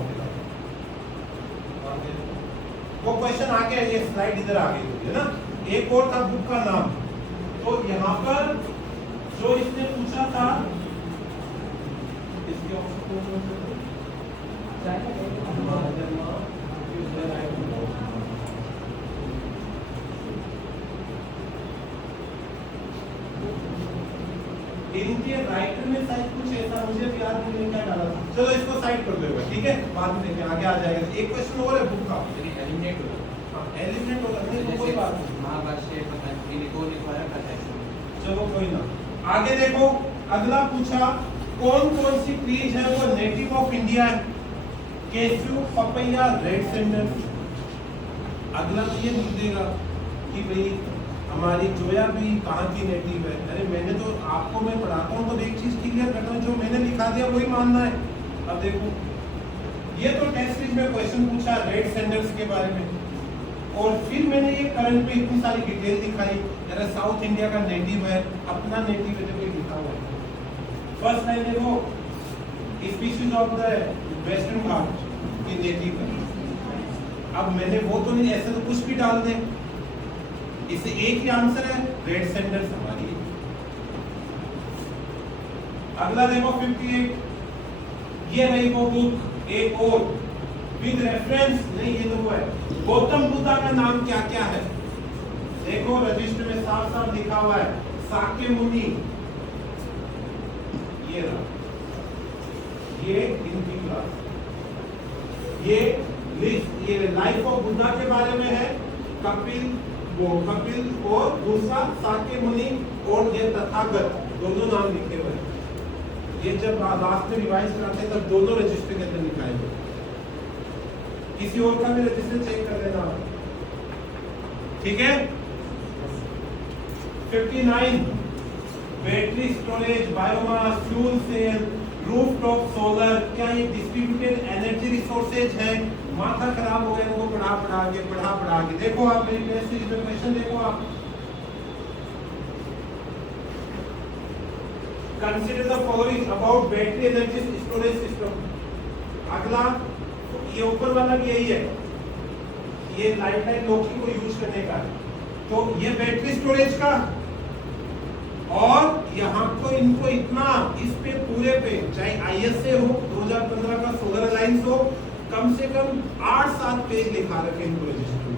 वो क्वेश्चन आ गया, ये स्लाइड इधर आ गई है ना। एक और था बुक का नाम, तो यहाँ पर जो इसने पूछा था इसके इनके राइटर में शायद कुछ ऐसा मुझे भी याद नहीं क्या डाला था। चलो इसको साइड कर दो, ठीक है, बाद में देखें आगे आ जाएगा। एक क्वेश्चन और है बुक का, एलिमिनेट हो एलिमिनेट होगा नहीं तो कोई बात नहीं, महाभाष्य पतंजलि को लिखवाया था ऐसे। चलो कोई ना। आगे देखो, अगला पूछा कौन कौन सी ट्रीज है वो नेटिव ऑफ इंडिया है? केसू, पपैया, रेड सैंडल। अगला तो ये लिख देगा कि भाई हमारी जोया भी कहाँ की नेटिव है। अरे मैंने तो आपको मैं पढ़ाता हूँ तो एक चीज क्लियर करता हूँ, जो मैंने लिखा दिया वही मानना है। अब देखो ये तो टेस्ट सीरीज में क्वेश्चन पूछा रेड सैंडल्स के बारे में, और फिर मैंने ये करंट में इतनी सारी डिटेल दिखाई। अरे साउथ इंडिया का नेटिव है, अपना नेटिव है, जो लिखा हुआ है। फर्स्ट लाइन देखो, स्पीशीज ऑफ द वेस्टर्न घाट की नेटिव है। अब मैंने वो तो नहीं, ऐसे तो कुछ भी डाल दे, इससे एक ही आंसर है, रेड सैंडल्स हमारी। अगला देखो 58, ये रही वो बुक एक और विद रेफरेंस नहीं, ये तो वो है गौतम बुद्धा का नाम क्या क्या है। देखो रजिस्टर में साफ साफ लिखा हुआ है साक्य मुनि, ये रहा, ये इनकी क्लास, ये लिस्ट, ये लाइफ ऑफ बुद्धा के बारे में है, कपिल और दूसरा साक्य मुनि, और ये तथागत, दोनों नाम लिखे हुए हैं। ये जब लास्ट में रिवाइज कराते हैं तब दोनों रजिस्टर के अंदर लिखाएंगे। किसी और का भी रजिस्टर चेक कर लेना, ठीक है। 59 battery storage, biomass, fuel cell, rooftop solar, क्या ये डिस्ट्रीब्यूटेड एनर्जी रिसोर्सेज है? माथा खराब हो गया इनको पढ़ा के। देखो आप मेरी टेस्ट सीरीज में क्वेश्चन देखो आप, consider the following about battery energy storage system. अगला ये ऊपर वाला भी यही है, ये लाइफ लॉकिंग को यूज करने का, तो ये बैटरी स्टोरेज का, और यहाँ को इनको इतना इस पे पूरे पे चाहे ISA हो 2015 का सोलर अलायंस हो, कम से कम 8-7 पेज लिखा रखे इनको रजिस्टर।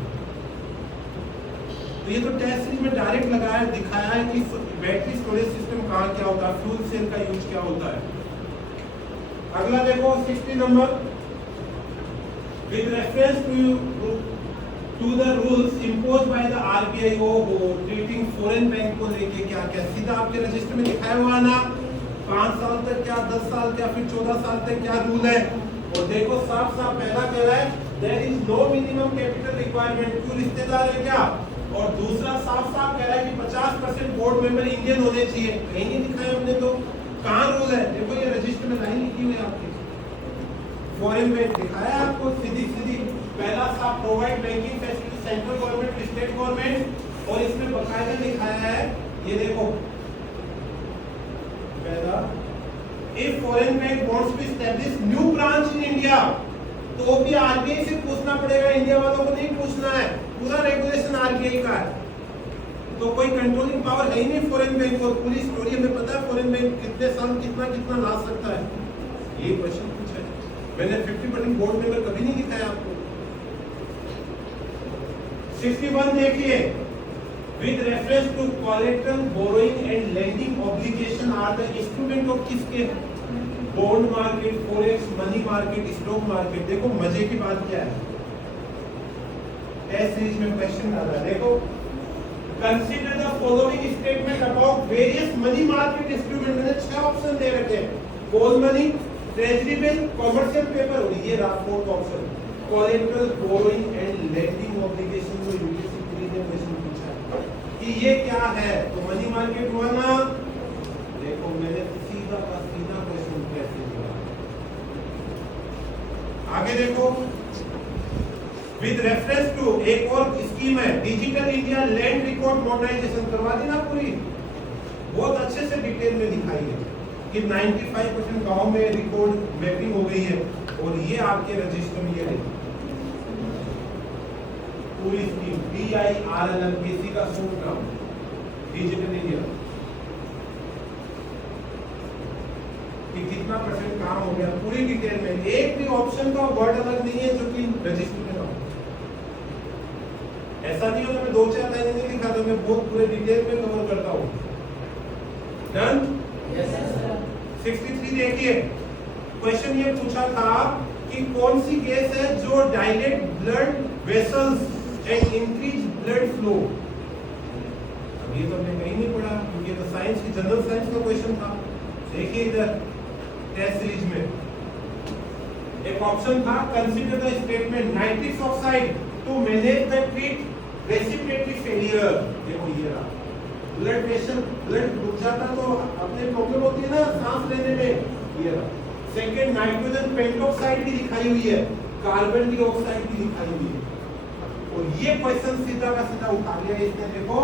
तो ये तो टेस्ट सीरीज में डायरेक्ट लगाया दिखाया है कि बैटरी स्टोरेज सिस्टम कहाँ क्या होता है, फ्यूल सेल का यूज क्या होता है। अगला देखो 60 number, with reference to the rules imposed by the RBI treating foreign bank को लेके क्या क्या, सीधा आपके रजिस्टर में दिखाया हुआ ना, 5 साल तक क्या, 10 साल क्या, फिर 14 साल तक क्या रूल है। और देखो साफ साफ पहला कह रहा है there is no minimum capital requirement, क्यों रिश्तेदार है क्या, और दूसरा साफ साफ कह रहा है कि 50% बोर्ड मेंबर इंडियन होने चाहिए। कहीं नहीं दिखाया हमने, तो कहाँ रूल है? देखो ये रजिस्टर में लाइन लिखी हुई है आपकी, फॉरेन बैंक दिखाया है आपको सीधी पहला साफ provide banking facility central government, state government, और इसमें बकायदा दिखाया है, ये देखो पहला, if foreign bank wants to establish new branch in India, तो भी RBI से पूछना पड़ेगा, इंडिया वालों को नहीं पूछना है, पूरा रेगुलेशन RBI का है। तो कोई कंट्रोलिंग पावर है ही नहीं फॉरेन बैंक को, पूरी स्टोरी हमें पता है फॉरेन बैंक कितने साल कितना ला सकता है। ये क्वेश्चन पूछा है मैंने, 50% बोर्ड मेंबर कभी नहीं दिखाया आपको। 61 देखिए, with reference to collateral borrowing and lending obligation are the instrument of किसके? Bond market, forex, money market, stock market. देखो मजे की बात क्या है, टेस्ट सीरीज में क्वेश्चन डाला है, देखो consider the following statement about various money market instrument. मैंने 6 ऑप्शन दे रखे हैं, call money, treasury bill, commercial paper और ये रहा 4th option, collateral, borrowing and lending obligation. को यूपीएससी प्री ने क्वेश्चन पूछा है कि ये क्या है, तो मनी मार्केट हुआ ना। देखो मैंने सीधा का सीधा क्वेश्चन कैसे दिया। आगे देखो, विद रेफरेंस टू एक और स्कीम है digital India land record modernisation, करवा दी ना पूरी, बहुत अच्छे से डिटेल में दिखाई है कि 95% गांव में रिकॉर्ड मैपिंग हो गई है और ये आपके रजिस्टर में ये पूरी स्कीम DIRLMPC का शॉर्ट नाम डिजिटल इंडिया कि कितना % काम हो गया पूरी डिटेल में, एक भी ऑप्शन का वर्ड अलग नहीं है जो कि रजिस्टर में ना हो। ऐसा नहीं होगा मैं 2-4 लाइन नहीं लिखा तो मैं बहुत पूरे डिटेल में कवर करता हूँ। डन? Yes sir. 63 देखिए, क्वेश्चन ये पूछा था कि कौन सी गैस है जो dilate blood vessels and increase blood flow. अब ये तो हमने कहीं नहीं पढ़ा क्योंकि ये तो साइंस की जनरल साइंस का क्वेश्चन था। देखिए इधर टेस्ट सीरीज में एक ऑप्शन था consider the statement nitric oxide to manage the treat respiratory failure. देखो ये रहा, ब्लड प्रेशर, ब्लड रुक जाता तो अपने प्रॉब्लम होती है ना सांस लेने में। ये रहा सेकंड, नाइट्रोजन पेंटॉक्साइड की दिखाई हुई है, कार्बन डाइऑक्साइड की दिखाई हुई है। और ये क्वेश्चन सीधा का सीधा उठा लिया इसने। देखो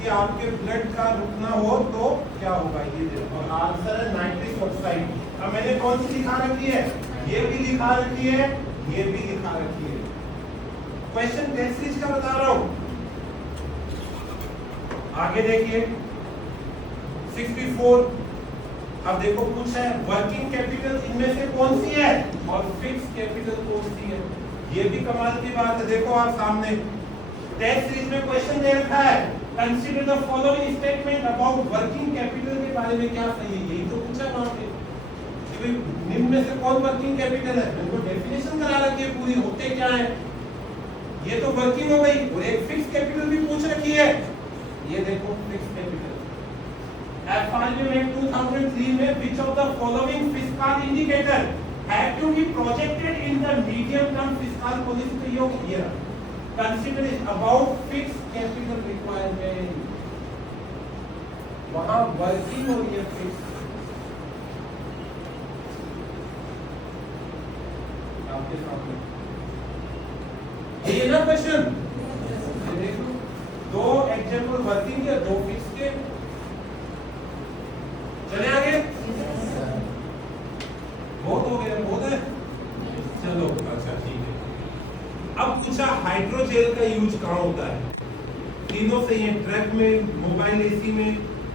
कि आपके ब्लड का रुकना हो तो क्या होगा, ये देखो और आंसर है नाइट्रिक ऑक्साइड। अब मैंने कौन सी लिखा रखी है, ये भी लिखा रखी है, ये भी लिखा रखी है। क्वेश्चन टेस्ट सीरीज का बता रहा हूं। आगे देखिए 64, अब देखो पूछा है वर्किंग कैपिटल इनमें से कौन सी है और फिक्स कैपिटल कौन सी है। ये भी कमाल की बात है। देखो आप सामने टेस्ट सीरीज में क्वेश्चन दे रखा है consider the following statement about working capital के बारे में क्या सही है, यही तो पूछा है वहां पे कि भाई निम्न में से कौन वर्किंग कैपिटल है। उनको डेफिनेशन करा रखी है पूरी, होते क्या है। ये तो वर्किंग हो गई और एक फिक्स कैपिटल भी पूछ रखी है। ये देखो फिक्स कैपिटल FRB में 2003 में which of the following fiscal indicator have to be projected in the medium term fiscal policy। तो ये consider about fixed capital requirement, वहां वर्किंग और ये फिक्स आपके सामने ये ना क्वेश्चन। देखो 2 एग्जांपल वर्किंग के 2 फिक्स के। चले आगे, बहुत हो गया, बहुत है, चलो अच्छा ठीक है। अब पूछा हाइड्रोजेल का यूज कहाँ होता है, तीनों से ये ट्रक में, मोबाइल एसी में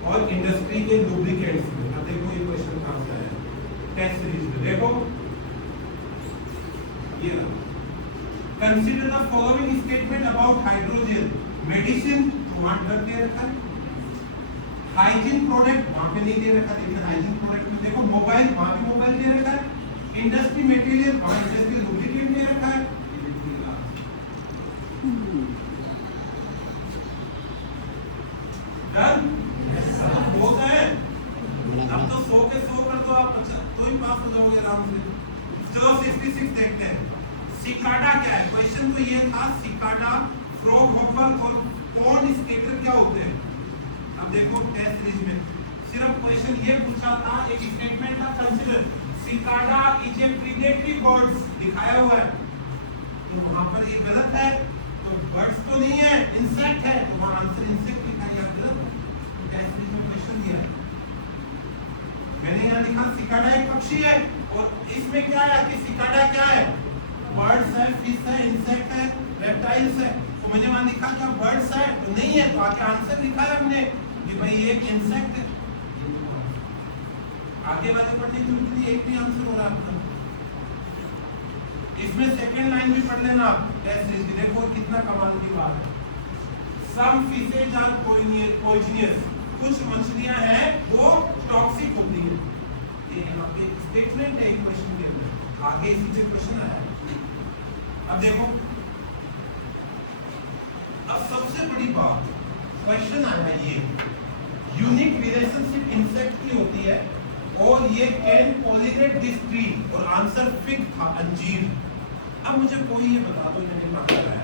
और इंडस्ट्री के लुब्रिकेंट्स में। अब देखो ये क्वेश्चन कहाँ से आया टेस्ट सीरीज में। देखो ये consider the following statement about hydrogel, medicine वहां ड्रग दे रखा है, हाइजीन प्रोडक्ट वहां पे नहीं दे रखा, लेकिन हाइजीन प्रोडक्ट में देखो मोबाइल, वहां भी मोबाइल दे रखा है, इंडस्ट्री मटेरियल वहां इंडस्ट्री लुब्रिकेंट दे रखा है। डन? होता है। अब तो 100 के 100 कर दो आप, अच्छा तो ही पास हो जाओगे आराम से। चलो 66 देखते हैं। सिकाडा क्या है, क्वेश्चन तो ये था सिकाडा, फ्रॉग हॉपर और पॉन्ड स्केटर क्या होते हैं। अब देखो टेस्ट सीरीज में सिर्फ क्वेश्चन ये पूछा था, एक स्टेटमेंट था consider cicada is a predatory birds दिखाया हुआ है, तो वहां पर ये गलत है, तो बर्ड्स तो नहीं है, इंसेक्ट है, तो वहां आंसर इंसेक्ट लिखा है, गलत। टेस्ट सीरीज में क्वेश्चन दिया है, मैंने यहाँ लिखा सिकाडा एक पक्षी है और इसमें क्या है कि सिकाडा क्या है, बर्ड्स है, फिश है, इंसेक्ट है, रेप्टाइल्स है। तो मैंने वहां लिखा क्या बर्ड्स है, तो नहीं है, तो आगे आंसर लिखा है हमने कि भाई ये एक इंसेक्ट है। आगे वाले पढ़ने की जरूरत नहीं, एक भी आंसर हो रहा है आपका। इसमें सेकंड लाइन भी पढ़ लेना आप टेस्ट सीरीज की। देखो कितना कमाल की बात है। सम फिशेज आर पॉइजनस, कुछ मछलियां हैं वो टॉक्सिक होती है। ये यहाँ पे स्टेटमेंट है क्वेश्चन के अंदर, आगे इसी पे क्वेश्चन आया। अब देखो, अब सबसे बड़ी बात क्वेश्चन आया ये यूनिक रिलेशनशिप इंसेक्ट की होती है और ये कैन पॉलिनेट दिस ट्री और आंसर फिग था अंजीर। अब मुझे कोई ये बता दो इन्हें कितना कर रहा है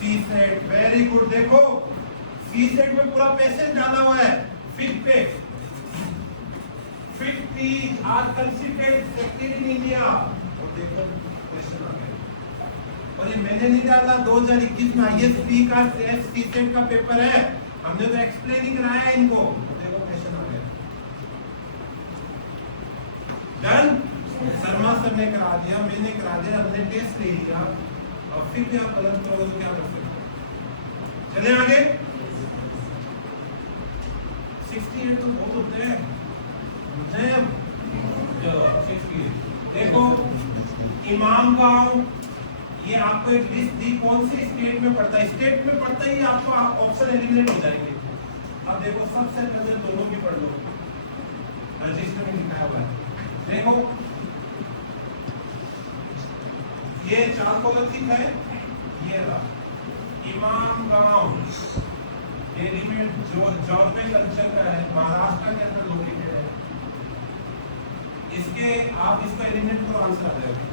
सी सेट, वेरी गुड। देखो सी सेट में पूरा पैसेज डाला हुआ है फिग पे। Fig tree are considered sacred in India और देखो क्वेश्चन आ गया और ये मैंने नहीं डाला 2021 में आईएसपी का सी सेट का पेपर है, हमने तो एक्सप्लेन ही कराया है इनको। देखो क्वेश्चन आ गया डन। शर्मा सर ने करा दिया, मैंने करा दिया, हमने टेस्ट ले लिया और फिर भी आप गलत करोगे तो क्या कर सकते। चले आगे 68 तो बहुत होते हैं। देखो इमाम गांव ये आपको एक लिस्ट दी, कौन से स्टेट में पड़ता है, स्टेट में पड़ता ही आपको ऑप्शन एलिमिनेट हो जाएंगे। अब देखो सबसे पहले दोनों की पढ़ लो, रजिस्टर में लिखा हुआ है। देखो ये चारकोलथिक है, ये रहा इमाम गांव, ये एलिमेंट जो जॉर्जिया कल्चर का है, महाराष्ट्र के अंदर लोकेटेड है। इसके आप इसको एलिमिनेट करो, आंसर आ जाएगा।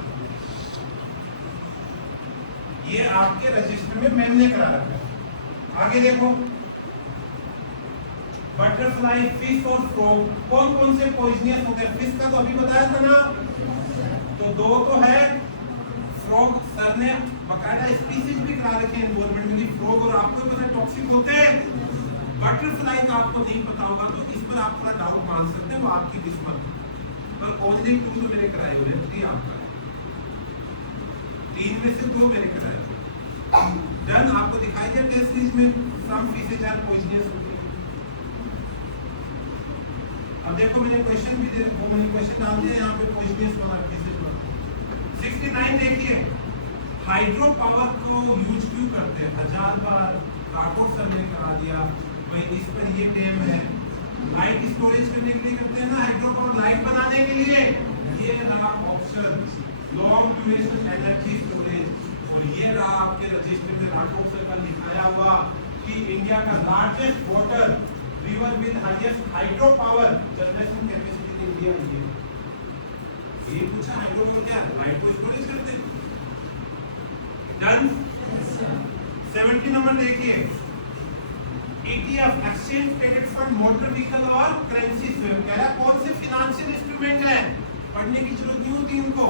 ये आपके रजिस्टर में मैंने करा रखा है। आगे देखो बटरफ्लाई, फिश और फ्रॉग कौन कौन से पॉइजनियस होते हैं। फिश का तो अभी बताया था ना, तो दो तो है। फ्रॉग सर ने बकायदा स्पीसीज भी करा रखे हैं गवर्नमेंट में, फ्रॉग और आपको पता टॉक्सिक होते हैं। बटरफ्लाई का आपको नहीं पता होगा तो इस पर आप थोड़ा डाउट मान सकते हैं, वो आपकी किस्मत। पर ओनली 2 तो मेरे कराए हुए हैं, 3 आपका, 3 में से 2 मेरे कराए हुए। डन। आपको दिखाई दिया टेस्ट सीरीज में सम फिशेज आर पॉइजनियस होते हैं। अब देखो मैंने क्वेश्चन भी दे, वो मैंने क्वेश्चन डाल दिया यहाँ पे पॉइजनियस वाला फिशेज वाला। 69 देखिए हाइड्रो पावर को यूज क्यों करते हैं, 1000 बार राठौर सर ने करा दिया भाई। इस पर ये टेम है लाइट स्टोरेज करने के लिए करते हैं ना, हाइड्रो पावर लाइट बनाने के लिए। ये रहा option long duration energy storage. और ये रहा आपके रजिस्टर में राठौर सर का लिखाया हुआ कि इंडिया का largest water river with highest hydro power generation capacity India है। ये पूछा हाइड्रो पावर क्या, लाइट को स्टोरेज करते हैं। डन। 70 नंबर देखिए ETF exchange traded fund, motor vehicle और करेंसी स्वेप कह रहा है कौन से फाइनेंशियल इंस्ट्रूमेंट है, पढ़ने की जरूरत नहीं होती इनको।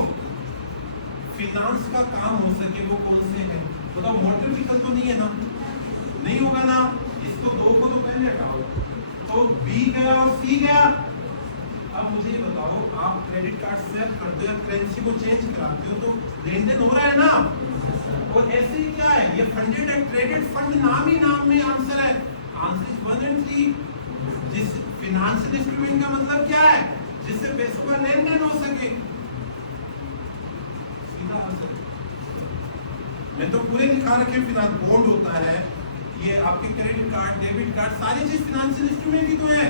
फाइनेंस का काम हो सके वो कौन से है, तो मोटर व्हीकल तो नहीं है ना, नहीं होगा ना, इसको 2 को तो पहले हटाओ, तो B गया और C गया। अब मुझे ये बताओ आप क्रेडिट कार्ड स्वैप करते हो, करेंसी को चेंज कराते हो तो लेन देन हो रहा है ना। और ऐसे ही क्या है, ये फंडेड एंड ट्रेडेड फंड नाम ही नाम में आंसर है। Answer is 1 and 3। जिस फाइनेंशियल इंस्ट्रूमेंट का मतलब क्या है, जिससे पैसों का लेन देन हो सके, सीधा आंसर। मैं तो पूरे लिखा रखे फाइनेंस बॉन्ड होता है, ये आपके क्रेडिट कार्ड, डेबिट कार्ड, सारी चीज फाइनेंशियल इंस्ट्रूमेंट ही तो है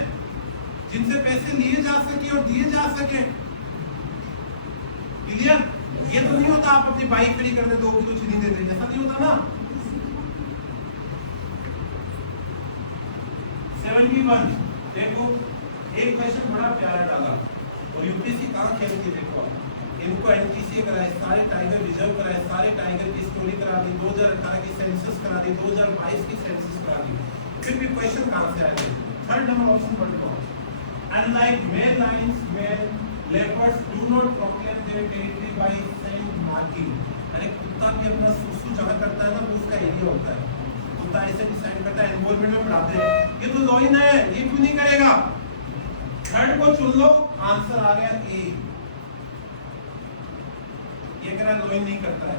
जिनसे पैसे लिए जा सके और दिए जा सके। क्लियर। ये तो नहीं होता आप अपनी बाइक फ्री कर दे 2 किलो चीनी दे दे, ऐसा नहीं होता ना। 71 देखो एक क्वेश्चन बड़ा प्यारा डाला और यूपीएससी कहाँ खेलती है। देखो इनको एनटीसी कराए, सारे टाइगर रिजर्व कराए, सारे टाइगर की स्टोरी करा दी, 2018 की सेंसस करा दी, 2022 की सेंसस करा दी, फिर भी क्वेश्चन कहाँ से आए। 3rd नंबर ऑप्शन पढ़ लो। Unlike male lions, male leopards do not proclaim their territory by scent marking। अरे कुत्ता भी अपना सुसु जगह करता है ना, तो उसका एरिया होता है, कुत्ता ऐसे डिसाइड करता है, एनवायरमेंट में पढ़ाते हैं। ये तो लॉइन है, ये क्यों नहीं करेगा। 3rd को चुन लो, आंसर आ गया A। ये कह रहा लॉइन नहीं करता है,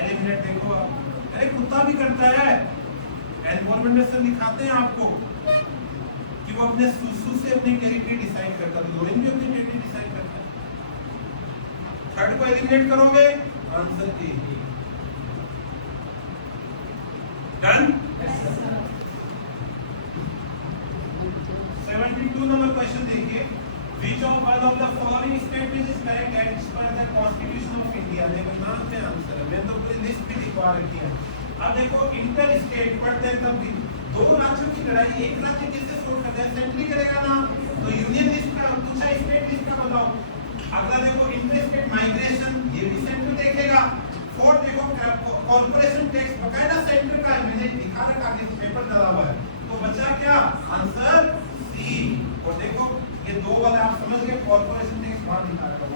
एलिमिनेट देखो आप। अरे कुत्ता भी करता है, एनवायरमेंट में सर दिखाते हैं आपको कि वो अपने सुसु से अपनी टेरिटरी डिसाइड करता है, लोइन भी अपनी टेरिटरी डिसाइड करता है। 3rd को एलिमिनेट करोगे, answer A. Done. 72 number question देखिए, which of one of the following statements is correct as per the Constitution of India। देखो नाम पे आंसर है, मैं तो पूरी लिस्ट भी लिखवा रखी है। अब देखो इंटर स्टेट पढ़ते हैं तब भी दो राज्यों की लड़ाई, एक राज्य किससे सोल्व करता है? सेंट्रल करेगा ना, तो यूनियन लिस्ट का पूछा, स्टेट लिस्ट का बताओ। अगला देखो इंटर स्टेट माइग्रेशन, ये भी सेंटर देखेगा। फोर्थ देखो कॉर्पोरेशन टैक्स, बकायदा सेंटर का है, मैंने दिखा रखा है, पेपर डाला हुआ है। तो बचा क्या? Answer C. और देखो ये दो वाले आप समझ गए, कॉर्पोरेशन टैक्स वहां दिखा रखा है,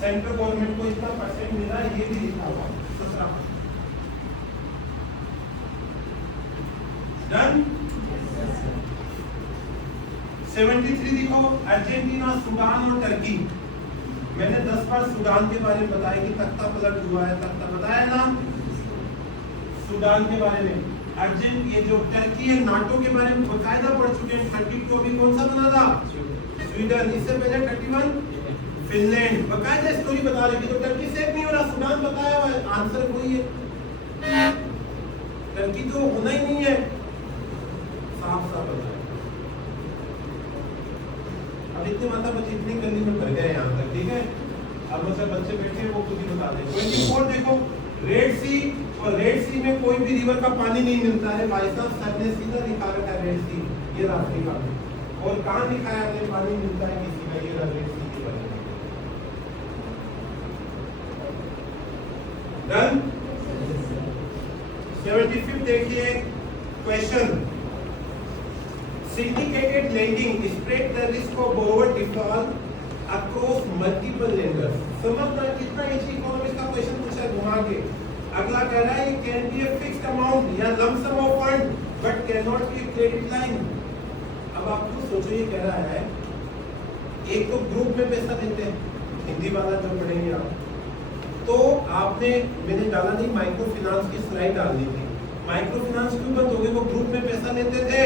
सेंट्रल गवर्नमेंट को इतना परसेंट मिला है, ये भी लिखा हुआ है। डन। 73 देखो अर्जेंटीना, सूडान और टर्की। मैंने 10 बार सूडान के बारे में बताया कि तख्ता पलट हुआ है, तख्ता बताया ना सूडान के बारे में। ये जो टर्की है नाटो के बारे में बकायदा पढ़ चुके हैं। 32 अभी कौन सा बना था? स्वीडन। इससे पहले 31 फिनलैंड, बकायदा स्टोरी बता रही थी। तो टर्की से नहीं हो रहा, सूडान बताया हुआ है, आंसर वही है। टर्की तो होना ही नहीं है, साफ साफ बताया। अब इतने माता बच्चे इतनी गली में भर गए यहाँ तक, ठीक है। अब मतलब बच्चे बैठे वो खुद ही बता दें। 24 देखो रेड सी, और रेड सी में कोई भी रिवर का पानी नहीं मिलता है भाई साहब, सर ने सीधा दिखा रखा है रेड सी, ये अफ्रीका में। और कहाँ दिखाया हमने पानी मिलता है किसी का? ये रेड सी के बारे में। डन। 75 देखिए question, syndicated lending spread the risk of borrower default across multiple lenders। समझना कितना इजी इकोनॉमिक्स का क्वेश्चन पूछा है घुमा के। अगला कह रहा है can be a fixed amount या lump sum of fund but can not be credit line. अब आप तो सोचो, ये कह रहा है एक तो ग्रुप में पैसा देते हैं, हिंदी वाला जो पढ़ेंगे आप, तो आपने मैंने डाला नहीं, माइक्रो फाइनेंस की स्लाइड डालनी थी। माइक्रो फाइनेंस क्यों बंद हो गए? वो ग्रुप में पैसा लेते थे,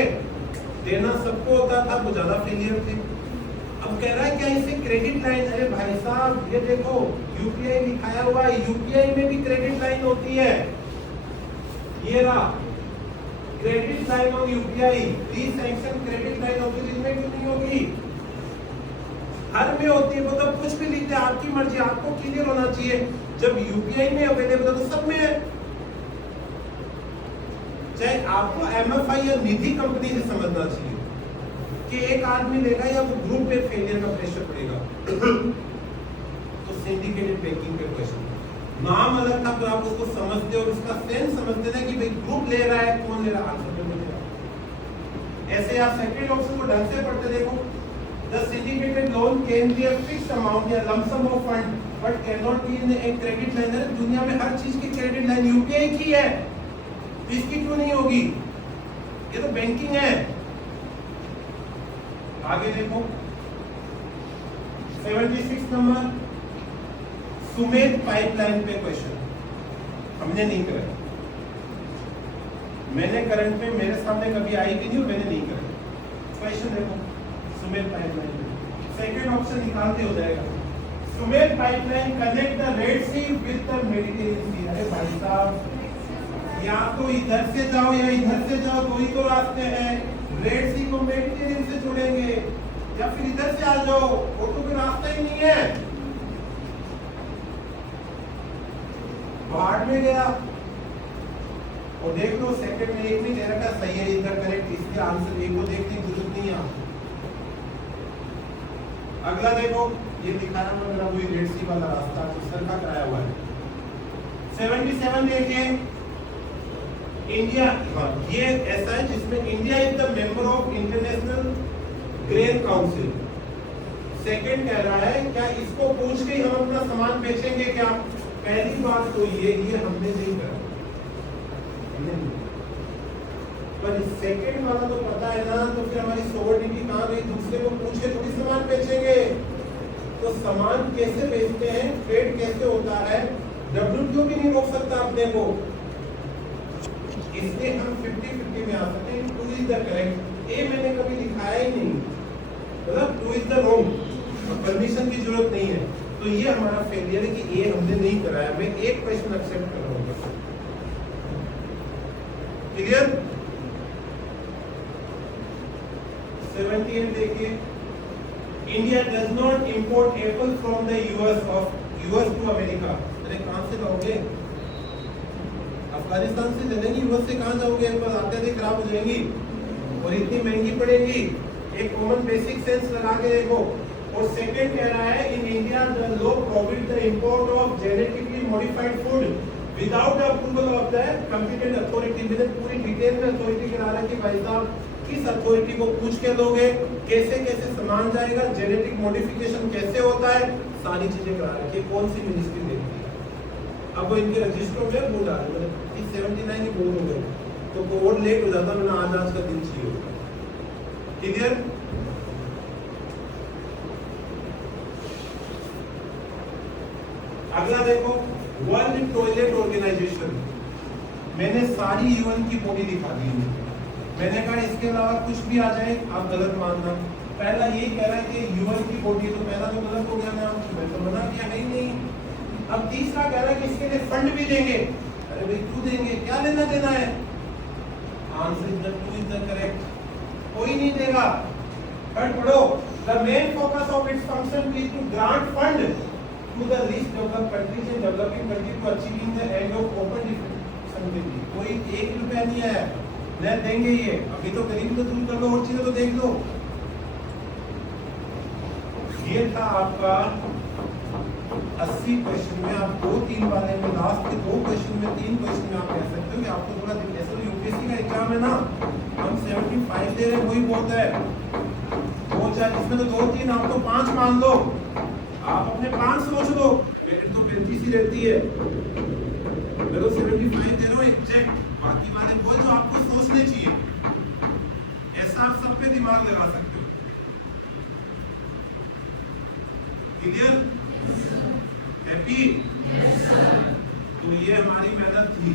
देना सबको होता था, वो ज्यादा फेलियर थे। अब कह रहा है क्या इसे क्रेडिट लाइन? अरे भाई साहब ये देखो यूपीआई लिखाया हुआ है, यूपीआई में भी क्रेडिट लाइन होती है। ये रहा credit line on UPI, pre sanction credit line होती है, इसमें क्यों नहीं होगी? हर में होती है, मतलब कुछ भी लिखते हैं, आपकी मर्जी, आपको क्लियर होना चाहिए। जब यूपीआई में अवेलेबल है तो सब में है। चाहे आपको एमएफआई या निधि कंपनी से समझना चाहिए कि एक आदमी लेगा या वो ग्रुप में फेलियर का प्रेशर पड़ेगा। तो सिंडिकेटेड बैंकिंग के क्वेश्चन नाम अलग था, तो आप उसको समझते और उसका सेंस समझते थे कि भाई ग्रुप ले रहा है, कौन ले रहा है, आंसर में मिलेगा। ऐसे आप सेकंड ऑप्शन को ढंग से पढ़ते देखो, the syndicated loan can be a fixed amount या lump sum of fund but can not be in a credit line. दुनिया में हर चीज की क्रेडिट लाइन यूपीआई की है, इसकी क्यों नहीं होगी? ये तो बैंकिंग है। आगे देखो 76 नंबर सुमेध पाइपलाइन पे क्वेश्चन हमने नहीं करा, मैंने करंट में मेरे सामने कभी आई भी नहीं और मैंने नहीं करा। क्वेश्चन देखो सुमेध पाइपलाइन पे सेकंड ऑप्शन निकालते हो जाएगा। SUMED pipeline connect the Red Sea with the Mediterranean Sea. अरे भाई साहब या तो इधर से जाओ या इधर से जाओ, दो ही तो रास्ते हैं। रेड सी को मेडिटेरियन से जोड़ेंगे या फिर इधर से आ जाओ, वो तो कोई रास्ता ही नहीं है। बाहर में गया और देख लो सेकंड में एक नहीं दे रखा, सही है इधर करेक्ट, इसलिए आंसर एक को देखने की जरूरत नहीं है। अगला देखो ये दिखाना मेरा वही रेड सी वाला रास्ता सर का कराया हुआ है। 77 देखिए इंडिया, ये ऐसा है जिसमें India is the member of international grain council. Second कह रहा है क्या इसको पूछ के हम अपना सामान बेचेंगे क्या? पहली बात तो ये हमने नहीं करा, पर सेकंड वाला तो पता है ना, तो फिर हमारी सोवर्डिनिटी कहाँ गई? दूसरे को पूछ के थोड़ी सामान बेचेंगे। तो सामान कैसे बेचते हैं, ट्रेड कैसे होता है, डब्ल्यूटीओ भी नहीं रोक सकता अपने को, इसलिए हम 50-50 में आ सकते हैं। 2 इज द करेक्ट, ए मैंने कभी दिखाया ही नहीं, मतलब 2 इज द रॉन्ग, परमिशन की जरूरत नहीं है। तो ये हमारा फेलियर है कि ए हमने नहीं कराया। मैं एक क्वेश्चन एक्सेप्ट कर रहा हूँ, क्लियर। 78 देखिए India does not import apple from the US to America. अरे कहां से लाओगे? अफगानिस्तान से चलेंगी, यूएस से कहाँ जाओगे? एक बार आते आते खराब हो जाएंगी और इतनी महंगी पड़ेगी। एक कॉमन बेसिक सेंस लगा के देखो। और सेकंड कह रहा है in India the law prohibit the import of genetically modified food without approval of the competent authority. मैंने पूरी डिटेल में अथॉरिटी करा रहा है कि भाई साहब किस अथॉरिटी को पूछ के लोगे, कैसे कैसे सामान जाएगा, जेनेटिक मॉडिफिकेशन कैसे होता है, सारी चीजें करा रखी है। कौन सी मिनिस्ट्री देखती है? अब वो इनके रजिस्टरों में बोल आ रहे हैं 79 ही बोल हो गए तो कोड लेट हो जाता, मैंने आज का दिन चाहिए होगा। क्लियर? अगला देखो, वर्ल्ड टॉयलेट ऑर्गेनाइजेशन। मैंने सारी यूएन की बॉडी दिखा दी है। मैंने कहा इसके अलावा कुछ भी आ जाए आप गलत मानना। पहला ये कह रहा है कि यूएन की बॉडी, तो पहला तो गलत हो गया ना, मैं तो मना किया है ही नहीं। अब तीसरा कह रहा है कि इसके लिए फंड भी देंगे। अरे भाई क्यों देंगे, क्या लेना देना है? Answer is the two is the correct, कोई नहीं देगा। बट पढ़ो, the main focus of its function is to grant fund to the least developed countries and developing countries to achieving the end of open different. कोई 1 रुपया नहीं है, न देंगे ये। अभी तो गरीब तो दूर कर लो, और चीजें तो देख लो। ये था आपका 80 क्वेश्चन में। आप 2-3 वाले में, लास्ट के 2 क्वेश्चन में, 3 क्वेश्चन में आप कह सकते हो कि आपको थोड़ा ऐसा यूपीएससी का एग्जाम है ना, हम 75 दे रहे हैं, वही बहुत है। वो चाहे इसमें तो 2-3, आप तो 5 मान लो, आप अपने 5 सोच लो। मेरी तो 35 ही रहती है, मैं तो 75 दे रहा हूँ एग्जैक्ट। बाकी वाले वो जो आपको सोचने चाहिए, ऐसा आप सब पे दिमाग लगा सकते हो। क्लियर? हैप्पी? तो ये हमारी मेहनत थी।